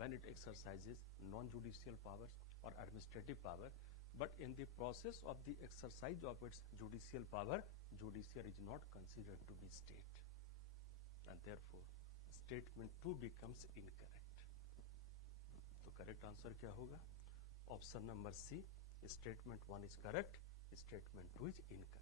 When it exercises non-judicial powers or administrative power, but in the process of the exercise of its judicial power, judiciary is not considered to be state, and therefore statement 2 becomes incorrect. तो correct answer क्या होगा? Option number C, statement 1 is correct, statement 2 is incorrect.